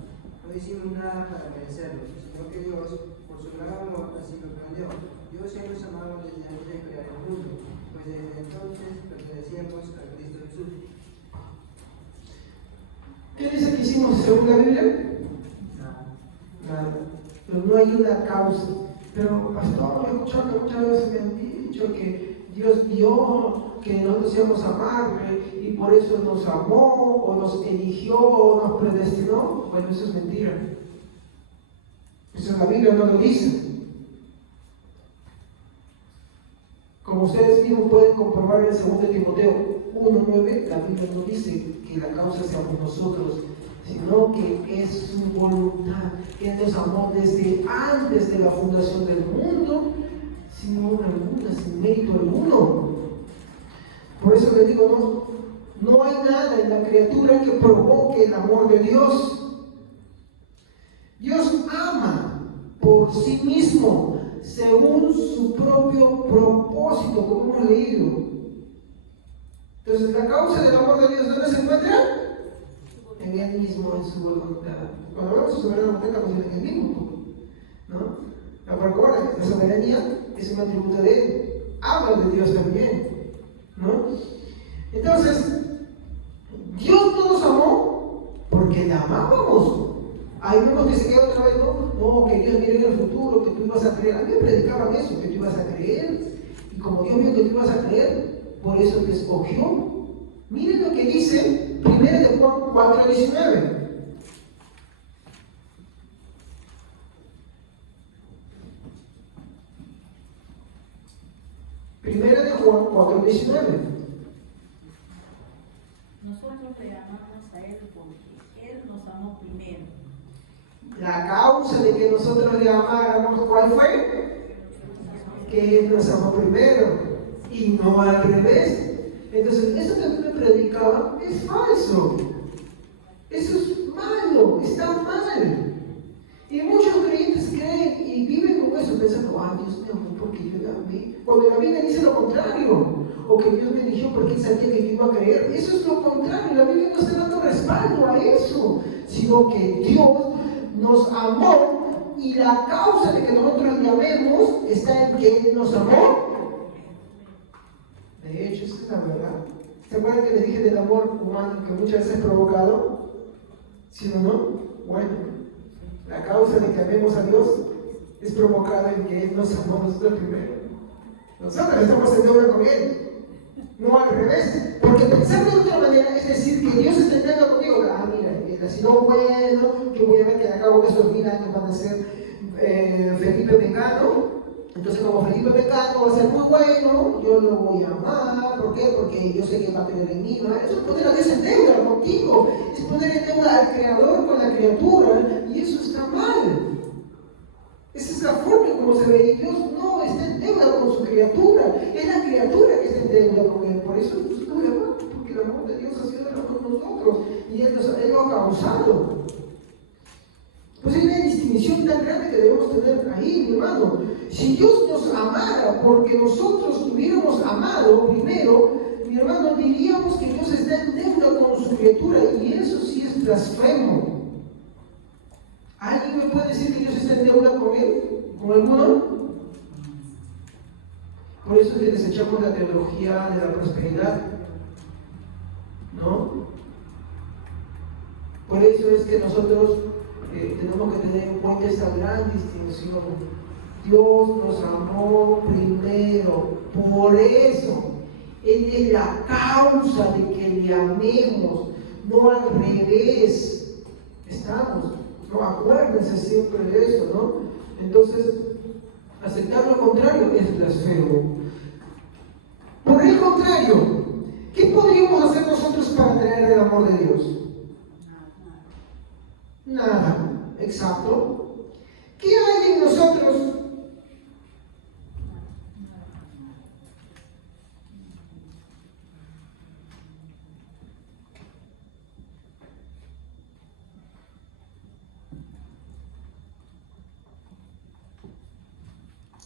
No hicimos nada para merecerlo, sino que Dios, por su gran amor, así nos planeó. Dios ya nos amaba desde antes de crear el mundo, pues desde entonces pertenecíamos a Cristo Jesús. ¿Qué dice que hicimos según la Biblia? Nada. Pero no hay una causa. Pero, pastor, he escuchado que muchas veces me han dicho que Dios vio que nosotros íbamos a amarle y por eso nos amó, o nos eligió, o nos predestinó. Bueno, eso es mentira. Eso en la Biblia no lo dice. Como ustedes mismos pueden comprobar en 2 Timoteo 1:9, la Biblia no dice que la causa seamos nosotros, sino que es su voluntad, que Él nos amó desde antes de la fundación del mundo, sin obra alguna, sin mérito alguno. Por eso les digo, no hay nada en la criatura que provoque el amor de Dios. Dios ama por sí mismo, según su propio propósito, como hemos leído. Entonces, la causa del amor de Dios, ¿dónde se encuentra? En Él mismo, en su voluntad. Cuando hablamos de soberanía voluntad, estamos en Él mismo, ¿no? La soberanía es un atributo de Él. Habla de Dios también, ¿no? Entonces, Dios no nos amó porque la amábamos. Ahí mismo que se queda otra vez, no, que Dios mire en el futuro, que tú ibas a creer. A mí me predicaban eso, que tú ibas a creer. Y como Dios vio que tú ibas a creer, por eso te escogió. Miren lo que dice 1 de Juan 4:19. Primera de Juan 4:19. Nosotros le amamos a Él porque Él nos amó primero. La causa de que nosotros le amáramos, ¿cuál fue? Que Él nos amó primero y no al revés. Entonces, eso también predicaba es falso. Eso es malo, está mal. Y muchos creyentes creen y viven con eso, pensando, ay, Dios me amó porque yo le amé. Cuando la Biblia dice lo contrario, o que Dios me eligió porque Él sabía que yo iba a creer, eso es lo contrario. La Biblia no está dando respaldo a eso, sino que Dios nos amó y la causa de que nosotros le amemos está en que Él nos amó. De hecho, esa es la verdad. ¿Se acuerdan que les dije del amor humano que muchas veces es provocado? ¿Sí o no? Bueno, la causa de que amemos a Dios es provocada en que Él nos amó a nosotros primero. Nosotros estamos en deuda con Él, no al revés. Porque pensar de otra manera es decir que Dios está en deuda contigo. Ah, mira, si no, bueno, yo voy a ver que al cabo de esos 1000 años van a ser Felipe Mengano. Entonces, como Felipe Mengano va a ser muy bueno, yo lo voy a amar. ¿Por qué? Porque yo sé que va a tener en mí, ¿no? Eso es poner a Dios en deuda contigo, es poner en deuda al Creador con la criatura, y eso está mal. Esa es la forma en cómo se ve, y Dios no está en deuda con su criatura, es la criatura que está en deuda con Él. Por eso nosotros le amamos, porque el amor de Dios ha sido el amor con nosotros, y Él lo ha causado. Pues hay una distinción tan grande que debemos tener ahí, mi hermano. Si Dios nos amara porque nosotros hubiéramos amado primero, mi hermano, diríamos que Dios está en deuda con su criatura, y eso sí es blasfemo. ¿Alguien me puede decir que Dios está en deuda con Él? ¿Con alguno? Por eso es que desechamos la teología de la prosperidad, ¿no? Por eso es que nosotros tenemos que tener en cuenta esta gran distinción. Dios nos amó primero, por eso Él es la causa de que le amemos, no al revés. Estamos, ¿no? Acuérdense siempre de eso, ¿no? Entonces, aceptar lo contrario es blasfemo. Por el contrario, ¿qué podríamos hacer nosotros para atraer el amor de Dios? Nada, exacto. ¿Qué hay en nosotros?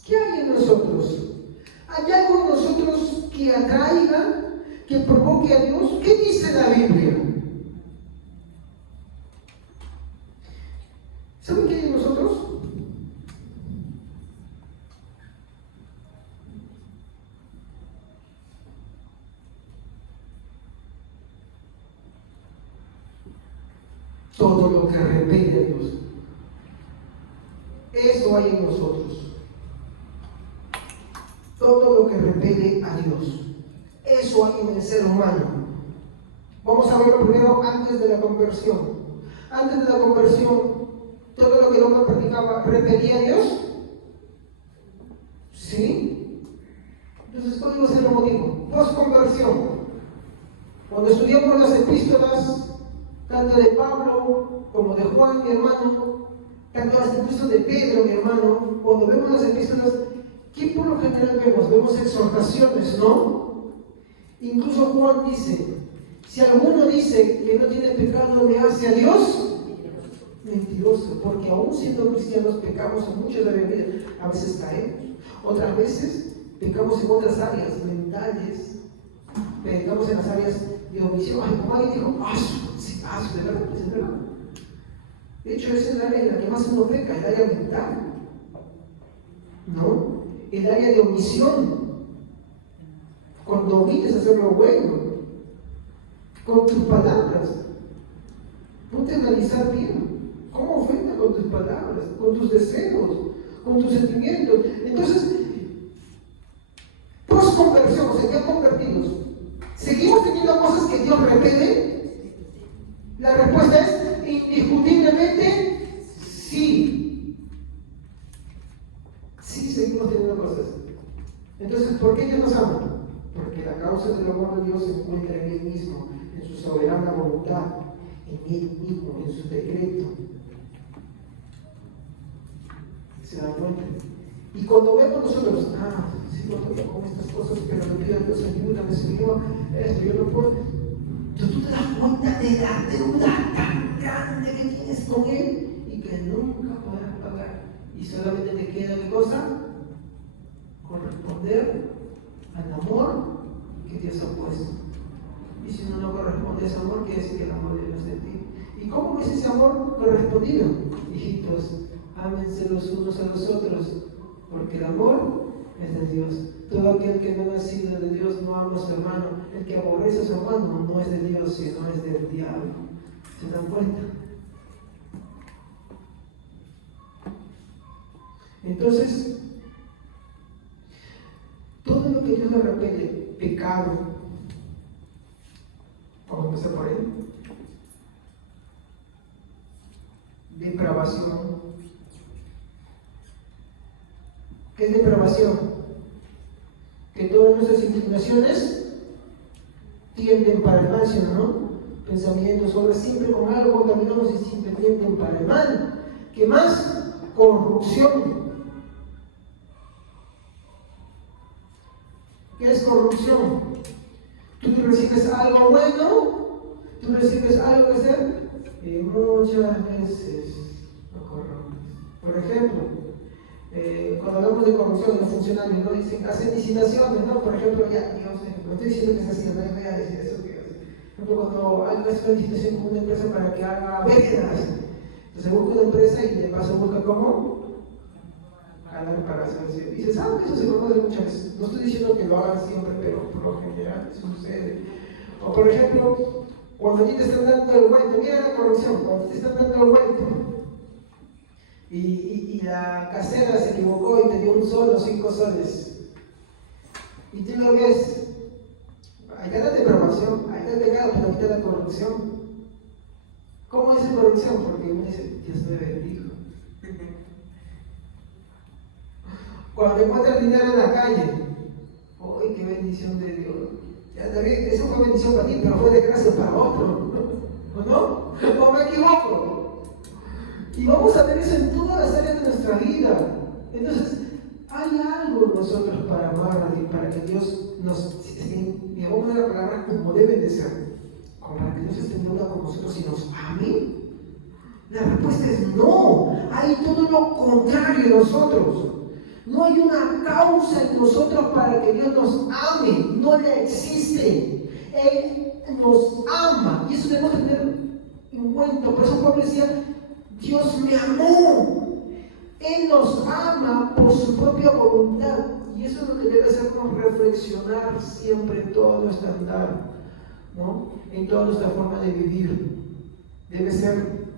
¿Qué hay en nosotros? ¿Hay algo en nosotros que atraiga, que provoque a Dios? ¿Qué dice la Biblia? ¿Saben qué hay en nosotros? Todo lo que repele a Dios. Eso hay en nosotros. Todo lo que repele a Dios. Eso hay en el ser humano. Vamos a verlo primero antes de la conversión. Antes de la conversión, todo lo que el hombre practicaba repelía a Dios. ¿Sí? Entonces, ¿cuál iba a ser el motivo? Post-conversión. Cuando estudiamos las epístolas, tanto de Pablo como de Juan, mi hermano, tanto incluso de Pedro, mi hermano, cuando vemos las epístolas, ¿qué por lo general vemos? Vemos exhortaciones, ¿no? Incluso Juan dice, si alguno dice que no tiene pecado, ¿le hace a Dios? Mentiroso, porque aún siendo cristianos pecamos en muchas áreas de vida. A veces caemos, otras veces pecamos en otras áreas mentales, pecamos en las áreas de omisión. Ay, como alguien dijo, de verdad, es verdad. De hecho, esa es el área en la que más uno peca, el área mental, ¿no? El área de omisión. Cuando omites hacer lo bueno, con tus palabras, ponte a analizar bien cómo ofendas con tus palabras, con tus deseos, con tus sentimientos. Entonces, post-conversión, o sea, ya convertidos, ¿seguimos teniendo cosas que Dios repele? La respuesta es indiscutiblemente sí. Sí, seguimos teniendo cosas. Entonces, ¿por qué Dios nos ama? Porque la causa del amor de Dios se encuentra en Él mismo, en su soberana voluntad, en Él mismo, en su decreto. ¿Se dan cuenta? Y cuando vemos nosotros, sí, no estoy con estas cosas, pero le pido a Dios, ayúdame, Señor, esto yo no puedo. cuenta de la deuda tan grande que tienes con Él y que nunca podrás pagar. Y solamente te queda ¿qué cosa? Corresponder al amor que Dios ha puesto. Y si no corresponde a ese amor, quiere decir que el amor de Dios en ti. ¿Y cómo es ese amor correspondido? Hijitos, ámense los unos a los otros, porque el amor es de Dios. Todo aquel que no ha nacido de Dios no ama a su hermano. El que aborrece a su hermano no es de Dios, sino es del diablo. ¿Se dan cuenta? Entonces, todo lo que Dios le repele, pecado, vamos a empezar por él, depravación. ¿Qué es depravación? Que todas nuestras inclinaciones tienden para el mal, ¿sí o no? Pensamientos, obras, siempre con algo contaminados y siempre tienden para el mal. ¿Qué más? Corrupción. ¿Qué es corrupción? Tú recibes algo bueno, tú recibes algo que hacer, y muchas veces lo corrompes. Por ejemplo, cuando hablamos de corrupción, los funcionarios no dicen, hacen licitaciones, ¿no? Por ejemplo, ya, digamos, no estoy diciendo que es así, no voy a decir eso. Por ejemplo, cuando alguien hace una licitación con una empresa para que haga veredas, entonces busca una empresa y de paso busca cómo ganar para hacer. Dices, eso se conoce muchas veces. No estoy diciendo que lo hagan siempre, pero por lo general eso sucede. O por ejemplo, cuando a ti te están dando el vuelto, mira la corrupción, cuando te están dando el vuelto y la casera se equivocó y te dio 1 sol o 5 soles y tú lo ves, acá está la depravación, acá está el pecado, pero aquí está la corrupción. ¿Cómo es la corrupción? Porque uno dice, Dios me bendijo. Cuando encuentras dinero en la calle, ¡uy, qué bendición de Dios! Ya también, eso fue bendición para ti, pero fue desgracia para otro, ¿o no? ¿O me equivoco? Y vamos a ver eso en todas las áreas de nuestra vida. Entonces, hay algo en nosotros para amar y para que Dios nos, digamos, una palabra como debe de ser, como para que Dios esté en deuda con nosotros y nos ame. La respuesta es no. Hay todo lo contrario en nosotros. No hay una causa en nosotros para que Dios nos ame. No le existe. Él nos ama. Y eso debemos tener en cuenta. Por eso Pablo decía, Dios me amó. Él nos ama por su propia voluntad. Y eso es lo que debe hacernos reflexionar siempre en todo nuestro andar, ¿no? En toda nuestra forma de vivir. Debe ser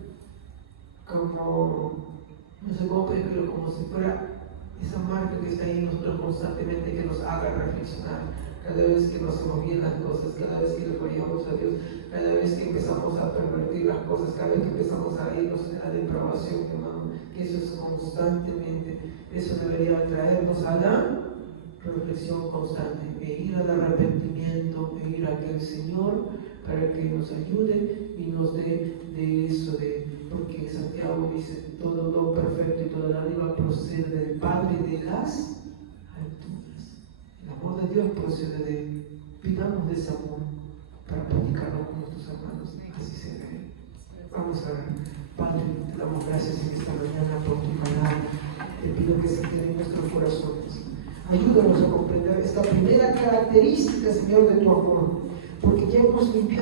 como, no sé cómo pedirlo, como si fuera esa marca que está ahí en nosotros constantemente, que nos haga reflexionar cada vez que no hacemos bien las cosas, cada vez que le fallamos a Dios, cada vez que empezamos a pervertir las cosas, cada vez que empezamos a irnos en la depravación, hermano, que eso es constantemente. Eso debería traernos a la reflexión constante, e ir al arrepentimiento, e ir a aquel Señor para que nos ayude y nos dé de eso, porque Santiago dice, todo lo perfecto y toda la dádiva procede del Padre de las alturas. El amor de Dios procede de Él. Pidamos de ese amor para practicarlo con nuestros hermanos, así será. Vamos a ver. Padre, te damos gracias en esta mañana por tu palabra. Te pido que se quede en nuestros corazones. Ayúdanos a comprender esta primera característica, Señor, de tu amor, porque ya hemos limpiado